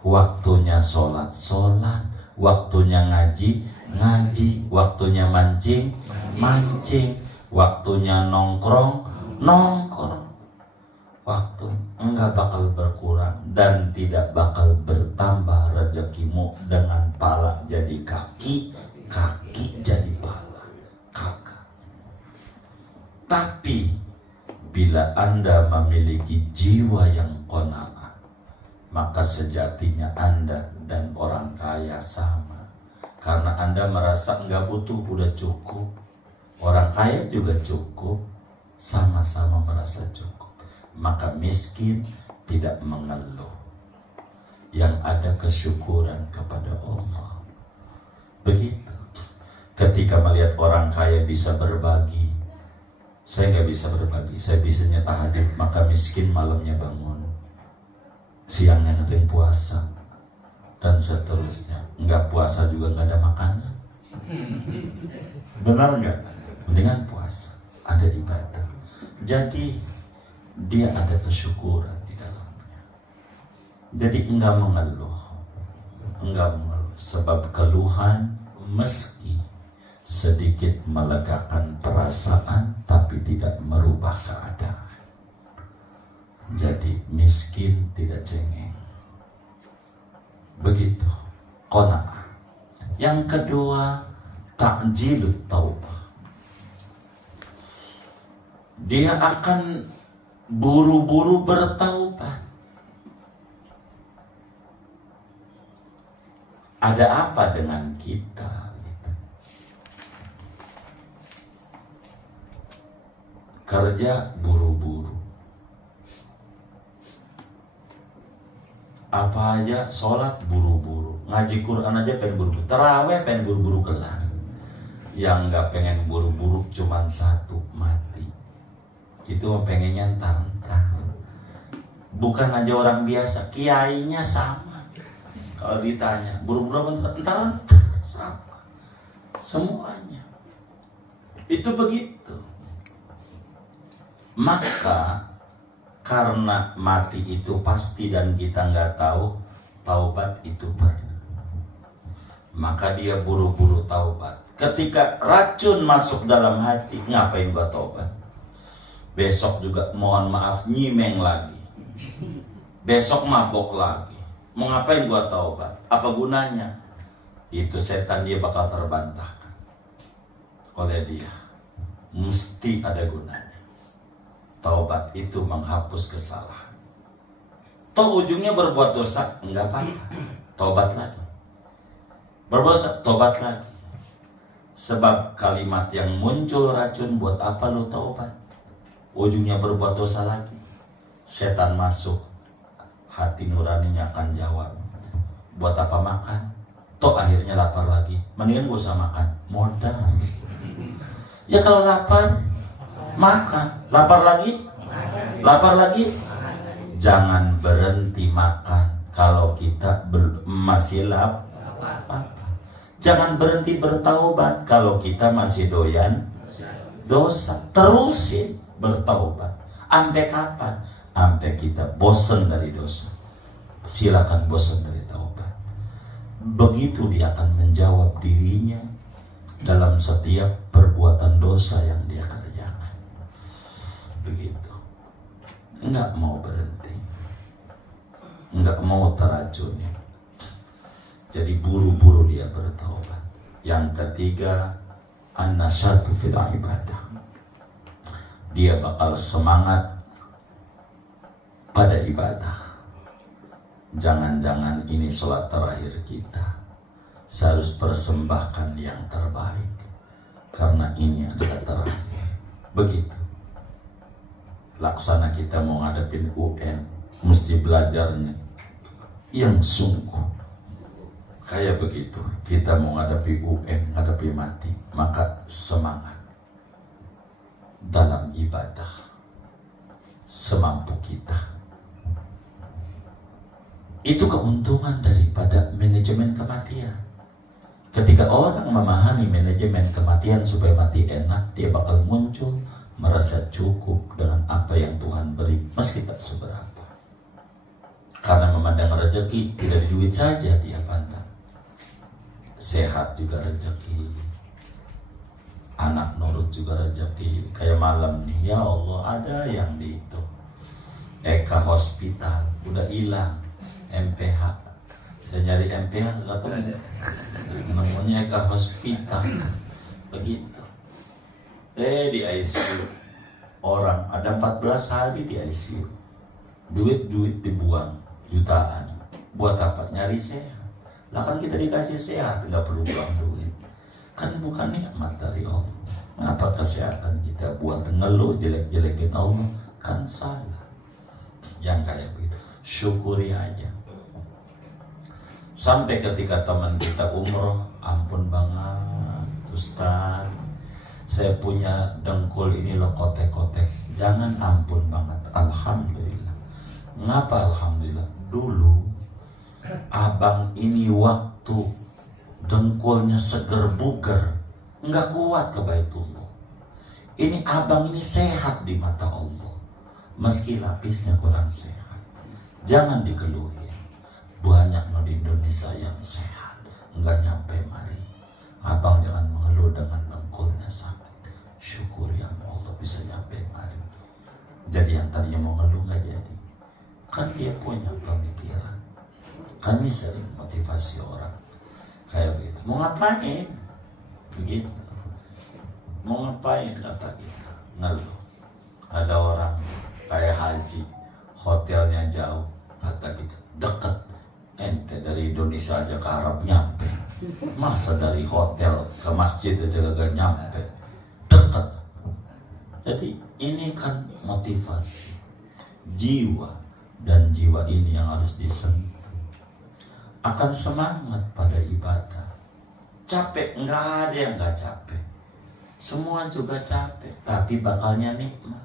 waktunya sholat-sholat, waktunya ngaji, waktunya mancing, waktunya nongkrong. Waktu enggak bakal berkurang dan tidak bakal bertambah rezekimu dengan pala jadi kaki, kaki jadi pala, kagak. Tapi bila Anda memiliki jiwa yang qanaah, maka sejatinya Anda dan orang kaya sama. Karena Anda merasa enggak butuh, udah cukup. Orang kaya juga cukup, sama-sama merasa cukup. Maka miskin tidak mengeluh, yang ada kesyukuran kepada Allah. Begitu. Ketika melihat orang kaya bisa berbagi, saya nggak bisa berbagi, saya bisanya tahajud, maka miskin malamnya bangun, siangnya ngeteng puasa, dan seterusnya. Nggak puasa juga nggak ada makanan. Benar nggak? Mendingan puasa, ada ibadah. Jadi dia ada kesyukuran di dalamnya. Jadi enggak mengeluh, sebab keluhan meski sedikit melegakan perasaan, tapi tidak merubah keadaan. Jadi miskin tidak cengeng. Begitu qanaah. Yang kedua, ta'jilut taubah. Dia akan buru-buru bertaubat. Ada apa dengan kita? Kerja buru-buru, apa aja, sholat buru-buru, ngaji Quran aja pengen buru-buru, taraweh pengen buru-buru kelar. Yang nggak pengen buru-buru cuman satu, mati. Itu pengennya entar-entar. Bukan aja orang biasa, kiainya sama. Kalau ditanya buru-buru entar-entar, sama. Semuanya itu begitu. Maka karena mati itu pasti dan kita nggak tahu, taubat itu perlu. Maka dia buru-buru taubat. Ketika racun masuk dalam hati, ngapain gua taubat? Besok juga mohon maaf nyimeng lagi. Besok mabok lagi. Mau ngapain gua taubat? Apa gunanya? Itu setan dia bakal terbantahkan oleh dia. Mesti ada gunanya. Taubat itu menghapus kesalahan. Toh ujungnya berbuat dosa, enggak apa-apa. Taubat lagi. Berbuat dosa, taubat lagi. Sebab kalimat yang muncul racun, buat apa lu taubat? Ujungnya berbuat dosa lagi. Setan masuk, hati nuraninya akan jawab, buat apa makan? Toh akhirnya lapar lagi. Mendingan gak usah makan, modal. Ya kalau lapar, makan. Lapar lagi? Lapar lagi? Jangan berhenti makan kalau kita masih lapar. Jangan berhenti bertaubat kalau kita masih doyan dosa. Terusin bertaubat. Sampai kapan? Sampai kita bosan dari dosa. Silakan bosan dari taubat. Begitu dia akan menjawab dirinya dalam setiap perbuatan dosa yang dia kerjakan. Begitu. Enggak mau berhenti, enggak mau teracuni. Jadi buru-buru dia bertaubat. Yang ketiga, an-nasyatu fil ibadah. Dia bakal semangat pada ibadah. Jangan-jangan ini sholat terakhir kita, saya harus persembahkan yang terbaik karena ini adalah terakhir. Begitu. Laksana kita mau ngadepin UN, mesti belajarnya yang sungguh. Kayak begitu, kita mau ngadepi UN, ngadepi mati, maka semangat dalam ibadah semampu kita. Itu keuntungan daripada manajemen kematian. Ketika orang memahami manajemen kematian supaya mati enak, dia bakal muncul merasa cukup dengan apa yang Tuhan beri, meski tak seberapa. Karena memandang rezeki tidak duit saja dia pandang, sehat juga rezeki, anak nurut juga rezeki. Kayak malam nih, ya Allah ada yang di itu Eka Hospital udah hilang MPH, Saya nyari MPH nggak tahu, namanya ke hospital begitu. Di ICU orang ada 14 hari di ICU, duit dibuang jutaan. Buat apa? Nyari sehat. Lah kan kita dikasih sehat, nggak perlu buang duit. Kan bukan nikmat dari Allah. Kenapa kesehatan kita buat ngeluh jelek-jelekin Allah? Kan salah. Yang kayak begitu, syukuri aja. Sampai ketika teman kita umroh, ampun banget Ustaz, saya punya dengkul ini loh kotek-kotek. Jangan ampun banget, alhamdulillah. Ngapa alhamdulillah? Dulu abang ini waktu dengkulnya seger buger, nggak kuat ke Baitullah. Ini abang ini sehat di mata Allah, meski lapisnya kurang sehat. Jangan dikeluhin. Banyak no di Indonesia yang sehat, nggak nyampe mari. Abang jangan mengeluh dengan dengkulnya sakit. Syukur ya Allah bisa nyampe mari. Jadi yang tadinya mau ngeluh nggak jadi, kan dia punya pemikiran. Kami sering motivasi orang kayak begitu. Mau ngapain? Begitu. Mau ngapain kata kita? Ngeluh. Ada orang kayak haji, hotelnya jauh, kata kita. Dekat. Ente dari Indonesia aja ke Arab nyampe. Masa dari hotel ke masjid aja gak nyampe? Dekat. Jadi ini kan motivasi jiwa, dan jiwa ini yang harus disentuh. Akan semangat pada ibadah. Capek, nggak ada yang nggak capek. Semua juga capek, tapi bakalnya nikmat.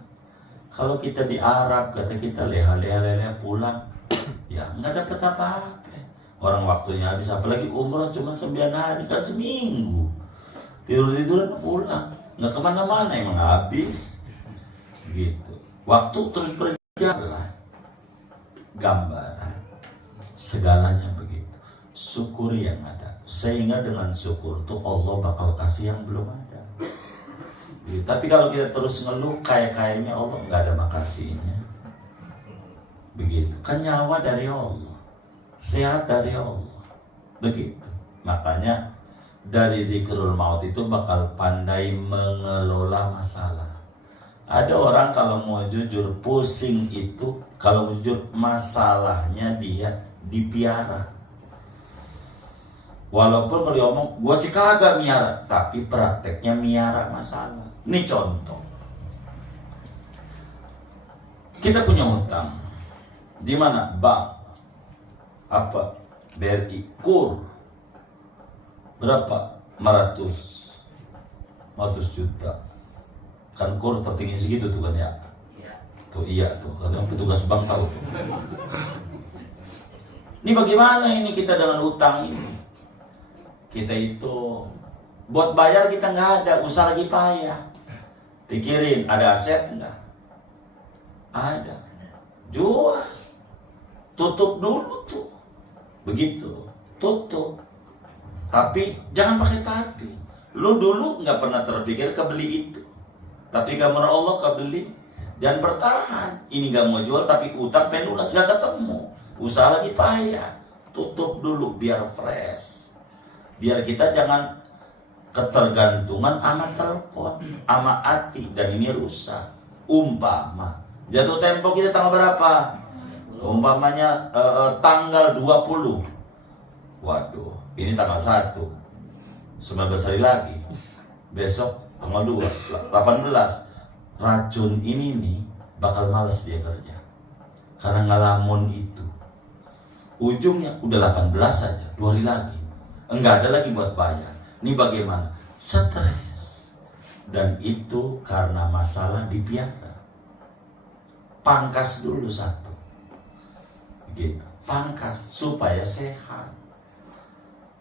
Kalau kita di Arab, kata kita leha-leha pulang, ya nggak dapat apa-apa. Orang waktunya habis, apalagi umroh cuma 9 hari, kan seminggu. Tidur-tiduran pulang, nggak kemana-mana, emang habis. Gitu. Waktu terus berjalan. Gambaran segalanya begitu. Syukuri yang ada, sehingga dengan syukur tuh Allah bakal kasih yang belum ada. Gitu. Tapi kalau kita terus ngeluh, kayaknya Allah nggak ada makasihnya. Begitu. Kan nyawa dari Allah, sehat dari Allah. Begitu. Makanya dari dzikrul maut itu bakal pandai mengelola masalah. Ada orang kalau mau jujur, pusing itu kalau jujur masalahnya dia dipiara. Walaupun kalau dia ngomong, gua sih kagak miara, tapi prakteknya miara masalah. Ini contoh. Kita punya hutang. Di mana? Bank. Apa? BRI. KUR. Berapa? 500 juta. Kan KUR tertinggi segitu tuh kan ya? Iya. Tuh iya tuh, karena petugas bank tahu tuh. Ini bagaimana ini kita dengan utang ini? Kita itu buat bayar kita nggak ada, usaha lagi payah. Pikirin, ada aset nggak? Ada. Jual. Tutup dulu tuh. Begitu. Tutup. Tapi jangan pakai tapi. Lu dulu nggak pernah terpikir kebeli itu. Tapi kamar Allah kebeli. Jangan bertahan. Ini gak mau jual tapi utang pengen lunas gak ketemu. Usaha lagi payah. Tutup dulu biar fresh. Biar kita jangan ketergantungan sama telepon, sama hati, dan ini rusak. Umpama jatuh tempo kita tanggal berapa? Umpamanya tanggal 20. Waduh, ini tanggal 1. 19 hari lagi. Besok tanggal 2, 18. Racun ini nih bakal males dia kerja. Karena ngelamun itu. Ujungnya udah 18 saja, 2 hari lagi. Enggak ada lagi buat bayar. Ini bagaimana? Stres. Dan itu karena masalah dipiara. Pangkas dulu satu. Gitu. Pangkas supaya sehat.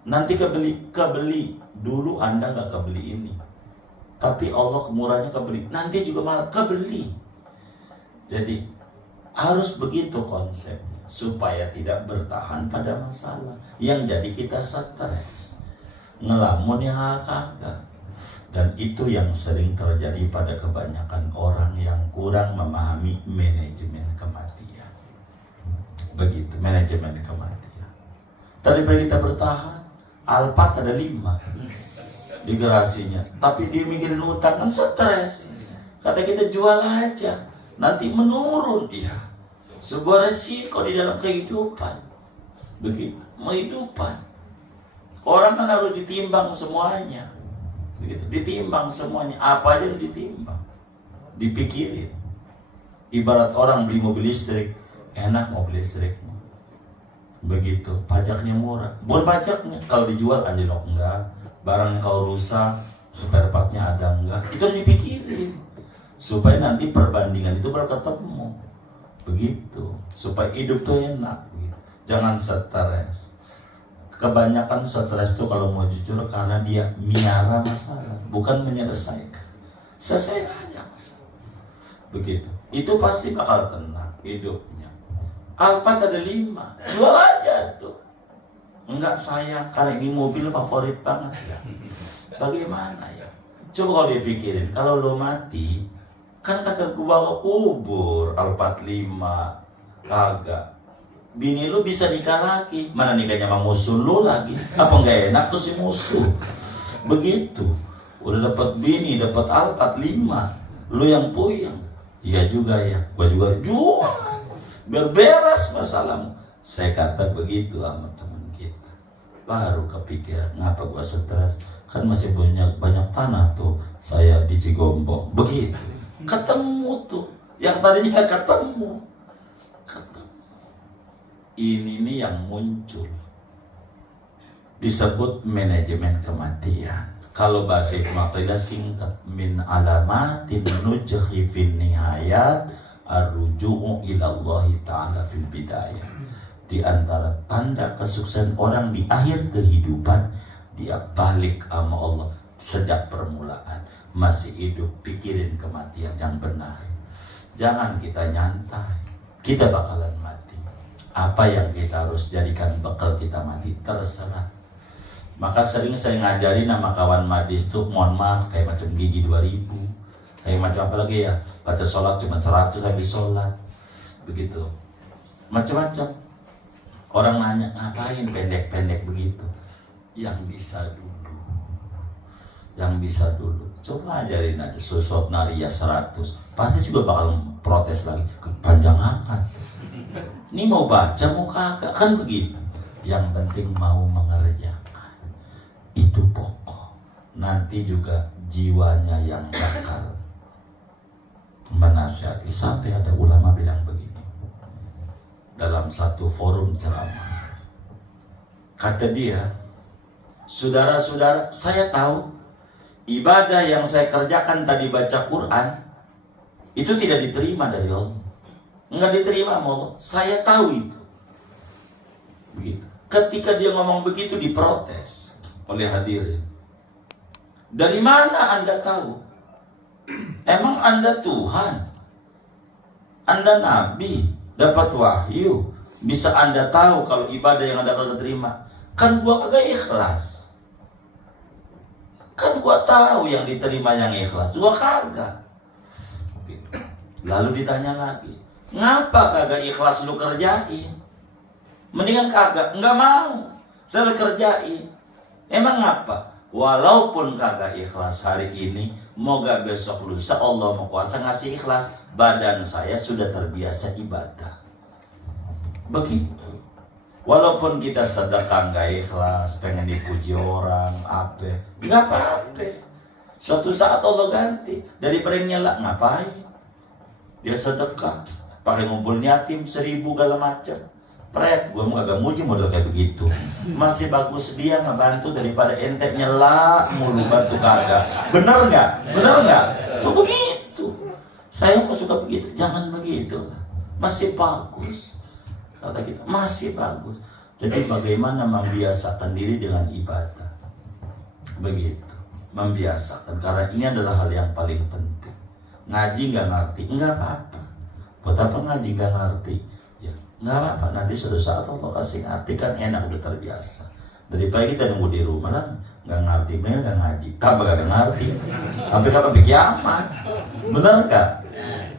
Nanti kebeli dulu Anda nggak kebeli ini, tapi Allah murahnya kebeli. Nanti juga malah kebeli. Jadi harus begitu konsepnya supaya tidak bertahan pada masalah yang jadi kita stres, ngelamun yang agak. Dan itu yang sering terjadi pada kebanyakan orang yang kurang memahami manajemen kematian. Begitu, manajemen kematian. Daripada kita bertahan, Alphard ada 5 di garasinya, tapi dia mikirin utang kan stres. Kata kita jual aja, nanti menurun. Iya, sebuah resiko di dalam kehidupan. Begitu, kehidupan. Orang kan harus ditimbang semuanya. Begitu, ditimbang semuanya. Apa aja harus ditimbang, dipikirin. Ibarat orang beli mobil listrik, enak mobil listrik. Begitu, pajaknya murah. Bukan pajaknya, kalau dijual anjlok enggak. Barang yang kalau rusak, spare partnya ada enggak. Itu harus dipikirin. Supaya nanti perbandingan itu baru ketemu. Begitu, supaya hidup tuh enak. Begitu. Jangan stres. Kebanyakan stres tuh kalau mau jujur karena dia miara masalah, bukan menyelesaikan. Selesai aja masalah. Begitu. Itu pasti bakal tenang hidupnya. Alphard ada 5, jual aja tuh. Enggak sayang, karena ini mobil favorit banget ya. Bagaimana ya? Coba kalau dipikirin, kalau lo mati, kan kata gua ke kubur, Alphard 5, kagak. Bini lu bisa nikah lagi, mana nikahnya sama musuh lu lagi? Apa nggak enak tuh si musuh? Begitu, udah dapat bini, dapat Alphard 5, lu yang puyeng. Iya juga ya, gua juga jual, biar beres masalahmu. Saya kata begitu sama teman kita, baru kepikiran ngapa gua stres. Kan masih banyak tanah tuh, saya di Cigombong. Begitu. Ketemu tuh, yang tadinya ketemu. Ini nih yang muncul, disebut manajemen kematian. Kalau bahasa Mu'tazilah singkat, min alamatin nujhi fin nihayat arruju'u ilallahi ta'ala fil bidayah. Di antara tanda kesuksesan orang di akhir kehidupan, dia balik sama Allah sejak permulaan. Masih hidup, pikirin kematian yang benar. Jangan kita nyantai, kita bakalan mati. Apa yang kita harus jadikan bekal kita mati terserah. Maka sering saya ngajarin sama kawan madis tuh, mohon maaf, kayak macam gigi 2000, kayak macam apa lagi ya, baca sholat cuma 100 habis sholat. Begitu, macam-macam. Orang nanya, ngapain pendek-pendek begitu? Yang bisa dulu, yang bisa dulu. Coba ajarin aja susut naria 100, pasti juga bakal protes lagi, kepanjangan. Ini mau baca mau kagak, kan begitu. Yang penting mau mengerjakan, itu pokok. Nanti juga jiwanya yang bakal menasihati. Sampai ada ulama bilang begini dalam satu forum ceramah, kata dia, saudara-saudara, saya tahu ibadah yang saya kerjakan tadi, baca Quran, itu tidak diterima dari Allah, enggak diterima sama Allah. Saya tahu itu. Begitu. Ketika dia ngomong begitu, diprotes oleh hadirin. Dari mana Anda tahu? Emang Anda Tuhan? Anda Nabi? Dapat wahyu? Bisa Anda tahu kalau ibadah yang Anda kagak terima? Kan gua kagak ikhlas. Kan gua tahu yang diterima yang ikhlas, gua kagak. Lalu ditanya lagi, ngapa kagak ikhlas lu kerjain? Mendingan kagak, enggak mau, saya kerjain. Emang ngapa? Walaupun kagak ikhlas hari ini, moga besok lusa Allah mau kuasa ngasih ikhlas. Badan saya sudah terbiasa ibadah. Begitu. Walaupun kita sedekah nggak ikhlas, pengen dipuji orang, apa, nggak apa-apa. Suatu saat Allah ganti. Daripada nyela, ngapain? Dia sedekah, pakai ngumpul yatim 1000 segala macam. Pret, gue mau agak muji model kayak begitu. Masih bagus dia ngebantu daripada ente nyela mulu bantu kagak. Bener nggak? Bener nggak? Tuh begitu. Saya kok suka begitu. Jangan begitu. Masih bagus. Kata kita, masih bagus. Jadi bagaimana membiasakan diri dengan ibadah? Begitu. Membiasakan. Karena ini adalah hal yang paling penting. Ngaji nggak ngerti, nggak apa-apa. Buat apa ngaji nggak ngerti? Ya, nggak apa-apa. Nanti suatu saat Allah kasih ngerti, kan enak, udah terbiasa. Daripada kita nunggu di rumah lah, nggak ngerti, bener nggak ngaji. Kapan nggak ngerti? Sampai kapan kiamat? Bener nggak?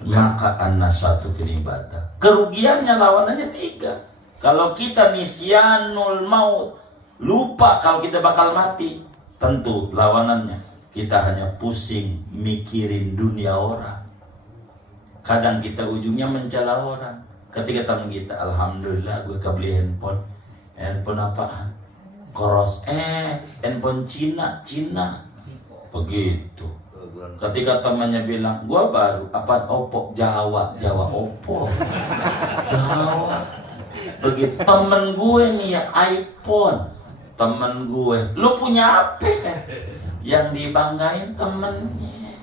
Maka an-nasyatu fil ibadah. Kerugiannya lawanannya 3. Kalau kita nisyanul maut, lupa kalau kita bakal mati, tentu lawanannya kita hanya pusing mikirin dunia orang. Kadang kita ujungnya mencela orang. Ketika teman kita, alhamdulillah gue kebeli handphone. Handphone apaan? Koros, handphone Cina. Begitu. Ketika temannya bilang, gua baru, apaan Oppo? Jawa Oppo. Jawa. Begitu. Temen gue nih ya iPhone. Temen gue, lu punya apa kan? Yang dibanggain temennya.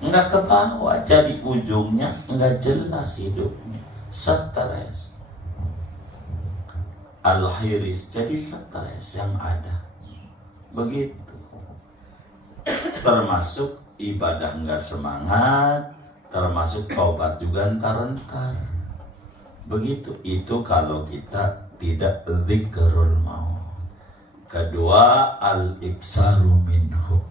Enggak ke bawah, jadi ujungnya enggak jelas hidupnya. Stres. Al-Hiris, jadi stres yang ada. Begitu. Termasuk ibadah enggak semangat, termasuk taubat juga entar-entar. Begitu. Itu kalau kita tidak dzikrul maut. Kedua, al-iksaru minhu.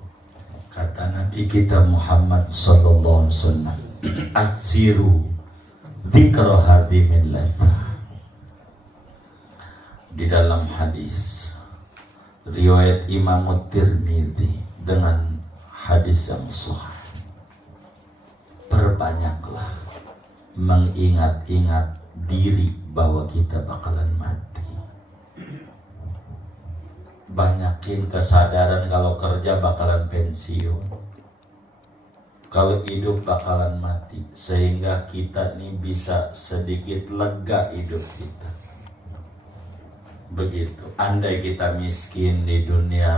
Kata Nabi kita Muhammad sallallahu alaihi wasallam, aksiru dzikra hadimin lail. Di dalam hadis riwayat Imam Tirmidzi dengan hadis yang sahih, perbanyaklah mengingat-ingat diri bahwa kita bakalan mati. Banyakin kesadaran kalau kerja bakalan pensiun, kalau hidup bakalan mati, sehingga kita nih bisa sedikit lega hidup kita. Begitu. Andai kita miskin di dunia,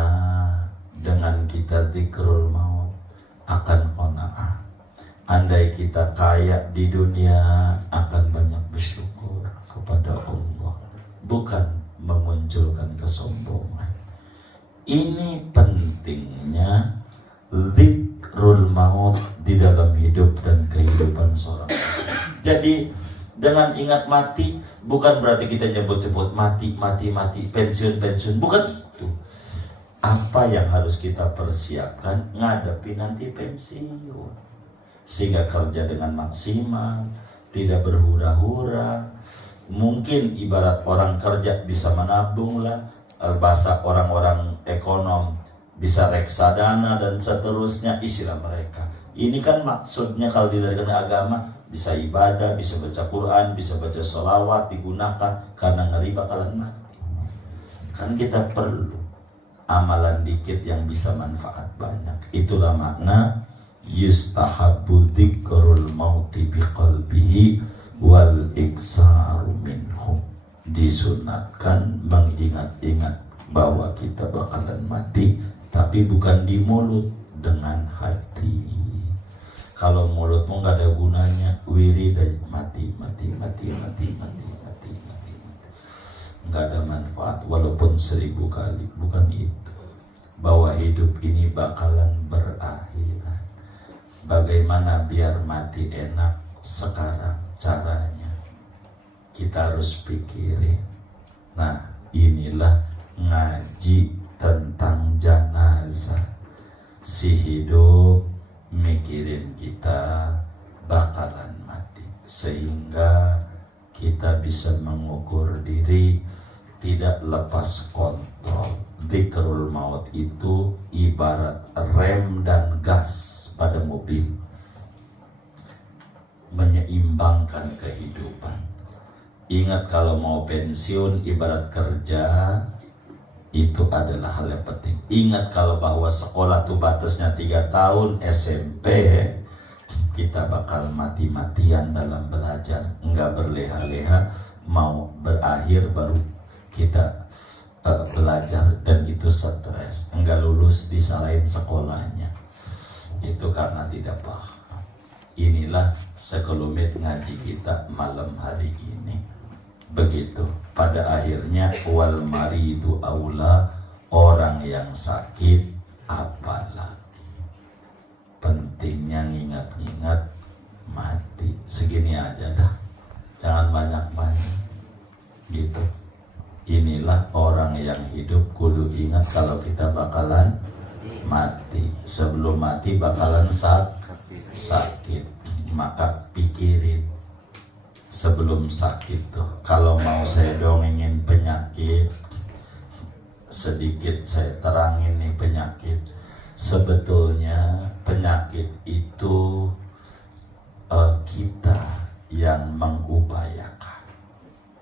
dengan kita dzikrul maut akan qanaah. Andai kita kaya di dunia, akan banyak bersyukur kepada Allah, bukan memunculkan kesombongan. Ini pentingnya dzikrul maut di dalam hidup dan kehidupan seorang. Jadi dengan ingat mati bukan berarti kita nyebut-nyebut mati, pensiun, bukan itu. Apa yang harus kita persiapkan ngadepi nanti pensiun, sehingga kerja dengan maksimal, tidak berhura-hura. Mungkin ibarat orang kerja bisa menabung lah, bahasa orang-orang ekonom bisa reksadana dan seterusnya, istilah mereka. Ini kan maksudnya kalau didirikan agama, bisa ibadah, bisa baca Quran, bisa baca sholawat, digunakan karena ngeri bakalan mati. Kan kita perlu amalan dikit yang bisa manfaat banyak. Itulah makna yustahabbu dzikrul mauti biqalbihi wal iksaru minhu. Disunatkan mengingat-ingat bahwa kita bakalan mati, tapi bukan di mulut, dengan hati. Kalau mulutmu nggak ada gunanya, wirid mati, nggak ada manfaat walaupun 1000 kali. Bukan itu, bahwa hidup ini bakalan berakhirat. Bagaimana biar mati enak sekarang? Caranya kita harus pikirin. Nah, inilah ngaji tentang jenazah. Si hidup mikirin kita bakalan mati, sehingga kita bisa mengukur diri tidak lepas kontrol. Dzikrul maut itu ibarat rem dan gas pada mobil, menyeimbangkan kehidupan. Ingat, kalau mau pensiun ibarat kerja, itu adalah hal yang penting. Ingat kalau bahwa sekolah itu batasnya 3 tahun, SMP kita bakal mati-matian dalam belajar, enggak berleha-leha, mau berakhir baru kita belajar, dan itu stres, enggak lulus disalahin sekolahnya. Itu karena tidak paham. Inilah sekelumit ngaji kita malam hari ini. Begitu. Pada akhirnya wal maridu aula, orang yang sakit apalagi. Pentingnya ngingat-ngingat mati. Segini aja dah, jangan banyak-banyak gitu. Inilah orang yang hidup kudu ingat kalau kita bakalan mati. Sebelum mati bakalan sakit. Maka pikirin sebelum sakit tuh, kalau mau saya dongengin penyakit, sedikit saya terangin nih penyakit. Sebetulnya penyakit itu kita yang mengupayakan.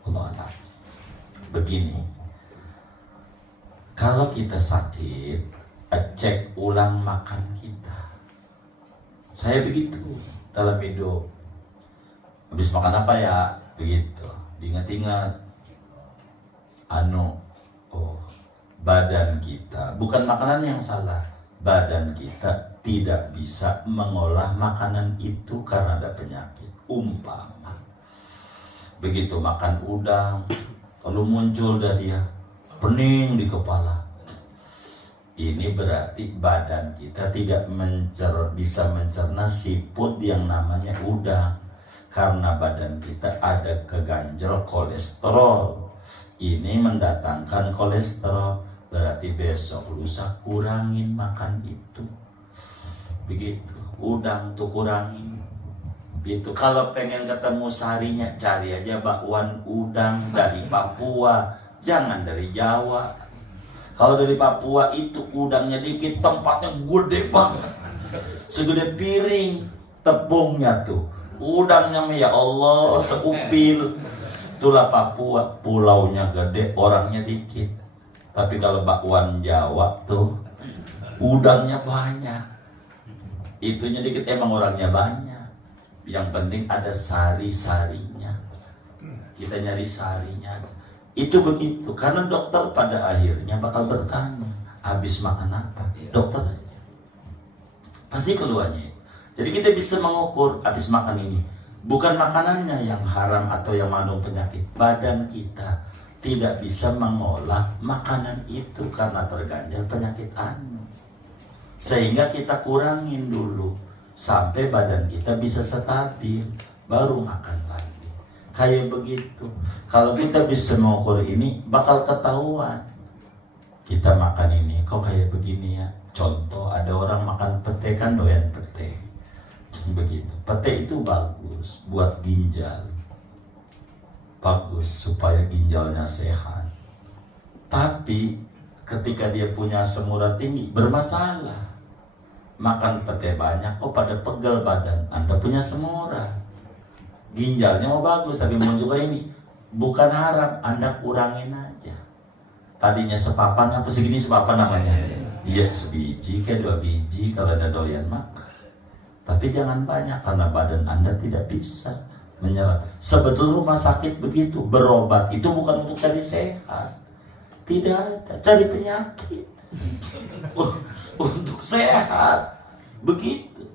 Allah. Begini, kalau kita sakit, cek ulang makan kita. Saya begitu dalam hidup. Habis makan apa ya? Begitu. Diingat-ingat. Badan kita, bukan makanan yang salah. Badan kita tidak bisa mengolah makanan itu karena ada penyakit. Umpama begitu makan udang, kalau muncul dah dia pening di kepala. Ini berarti badan kita tidak bisa mencerna siput yang namanya udang. Karena badan kita ada keganjel kolesterol. Ini mendatangkan kolesterol. Berarti besok lusa kurangin makan itu. Begitu. Udang tuh kurangin. Gitu. Kalau pengen ketemu sarinya, cari aja bakwan udang dari Papua. Jangan dari Jawa. Kalau dari Papua itu udangnya dikit, tempatnya gede banget. Segede piring tepungnya tuh. Udangnya ya Allah seupil. Itulah Papua, pulaunya gede, orangnya dikit. Tapi kalau bakwan Jawa tuh udangnya banyak. Itunya dikit, emang orangnya banyak. Yang penting ada sari-sarinya. Kita nyari sarinya. Itu begitu. Karena dokter pada akhirnya bakal bertanya, habis makan apa? Dokter aja pasti keluarnya. Jadi kita bisa mengukur habis makan ini. Bukan makanannya yang haram atau yang mengandung penyakit. Badan kita tidak bisa mengolah makanan itu karena terganjal penyakit anu. Sehingga kita kurangin dulu sampai badan kita bisa stabil, baru makan lagi. Kayak begitu. Kalau kita bisa mengukur ini, bakal ketahuan. Kita makan ini, kok kayak begini ya. Contoh, ada orang makan pete, kan doyan pete. Begitu. Pete itu bagus buat ginjal. Bagus supaya ginjalnya sehat. Tapi ketika dia punya asam urat tinggi, bermasalah. Makan pete banyak, kok pada pegel badan. Anda punya asam urat. Ginjalnya mau bagus, tapi muncul ini bukan haram, Anda kurangin aja. Tadinya sepapan, apa segini sepapan namanya? Iya, sebiji, kayak 2 biji kalau Anda doyan makan. Tapi jangan banyak karena badan Anda tidak bisa menyerap. Sebetulnya rumah sakit begitu, berobat itu bukan untuk cari sehat. Tidak ada, cari penyakit. Untuk sehat. Begitu.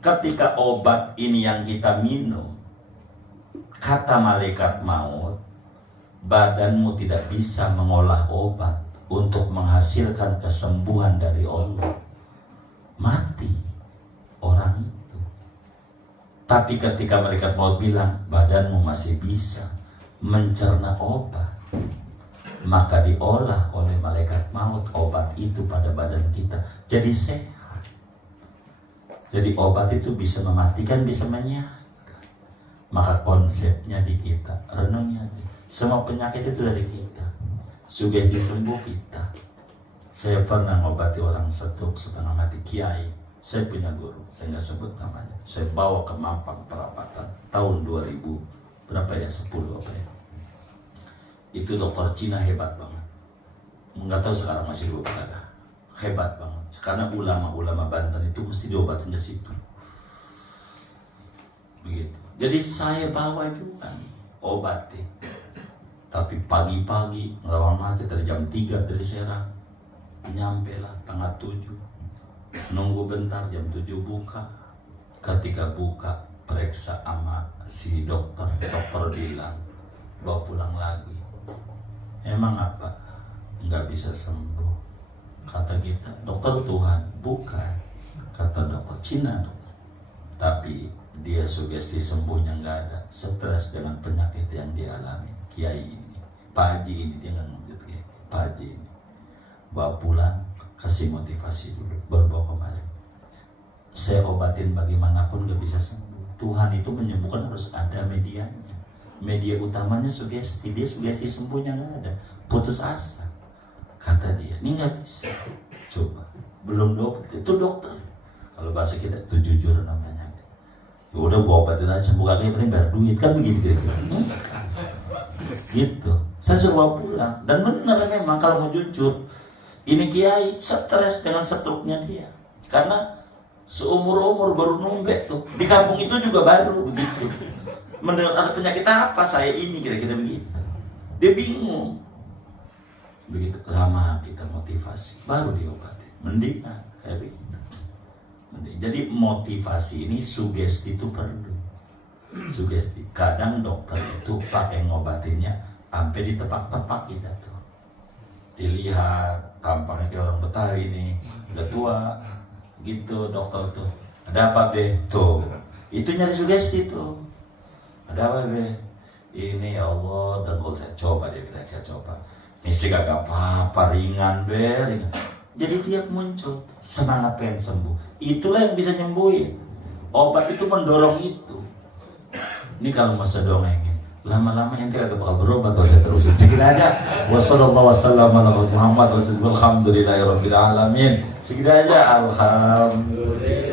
Ketika obat ini yang kita minum, kata malaikat maut, badanmu tidak bisa mengolah obat untuk menghasilkan kesembuhan dari Allah. Mati orang itu. Tapi ketika malaikat maut bilang, badanmu masih bisa mencerna obat, maka diolah oleh malaikat maut obat itu pada badan kita. Jadi sehat. Jadi obat itu bisa mematikan, bisa menyehatkan. Maka konsepnya di kita, renungnya, semua penyakit itu dari kita. Sugesti sembuh kita. Saya pernah ngobati orang stroke setengah mati, kiai. Saya punya guru, saya nggak sebut namanya. Saya bawa ke Mampang Perapatan tahun 2000 berapa ya, 10 apa ya. Itu dokter Cina hebat banget. Nggak tahu sekarang masih hidup ada. Hebat banget. Karena ulama-ulama Banten itu mesti diobatin ke situ. Begitu. Jadi saya bawa juga nih obatin. Tapi pagi-pagi ngelawan macet dari jam 3 dari Serang. Nyampe lah tengah 7. Nunggu bentar jam 7 buka. Ketika buka periksa sama si dokter bilang bawa pulang lagi. Emang apa? Nggak bisa sembuh. Kata kita, dokter Tuhan bukan. Kata dokter Cina. Tapi dia sugesti sembuhnya nggak ada. Stres dengan penyakit yang dia alami. Kiai ini, Pak Haji ini, dia nggak ngomong gitu ya. Pak Haji ini bawa pulang, kasih motivasi dulu, baru bawa kemari. Saya obatin bagaimanapun gak bisa sembuh. Tuhan itu menyembuhkan harus ada medianya. Media utamanya sugesti, dia sugesti sembuhnya nggak ada, putus asa. Kata dia, ini nggak bisa. Coba, belum dokter, itu dokter. Kalau bahasa kita itu jujur namanya. Ya udah gua obatin aja, sembuh kagak penting bayar duit kan begitu. Gitu. Saya suruh bawa pulang. Dan benar memang kalau mau jujur, ini kiai stres dengan stroke-nya dia. Karena seumur-umur baru numbek tuh. Di kampung itu juga baru begitu. Mendengar ada penyakit apa saya ini kira-kira begitu. Dia bingung. Begitu lama kita motivasi, baru diobati. Mendingan kayak begitu. Jadi motivasi ini sugesti itu perlu. Sugesti. Kadang dokter itu pakai ngobatinnya sampai ditepak-tepak kita tuh. Dilihat tampangnya kayak orang Betawi nih, udah tua, gitu dokter tuh. Ada apa be? Tuh, itu nyari sugesti tuh. Ada apa be? Ini ya Allah, dan kalau saya coba dia bilang saya coba. Ini sih gak apa-apa, ringan be, ringan. Jadi dia muncul semangat pengen sembuh. Itulah yang bisa nyembuhin. Obat itu mendorong itu. Ini kalau masa dongengin, lama-lama ente agak bakal berobat kalau saya terusin. Segini aja. Wassalamualaikum warahmatullahi wabarakatuh. Alhamdulillahirabbil alamin. Segini aja. Alhamdulillah.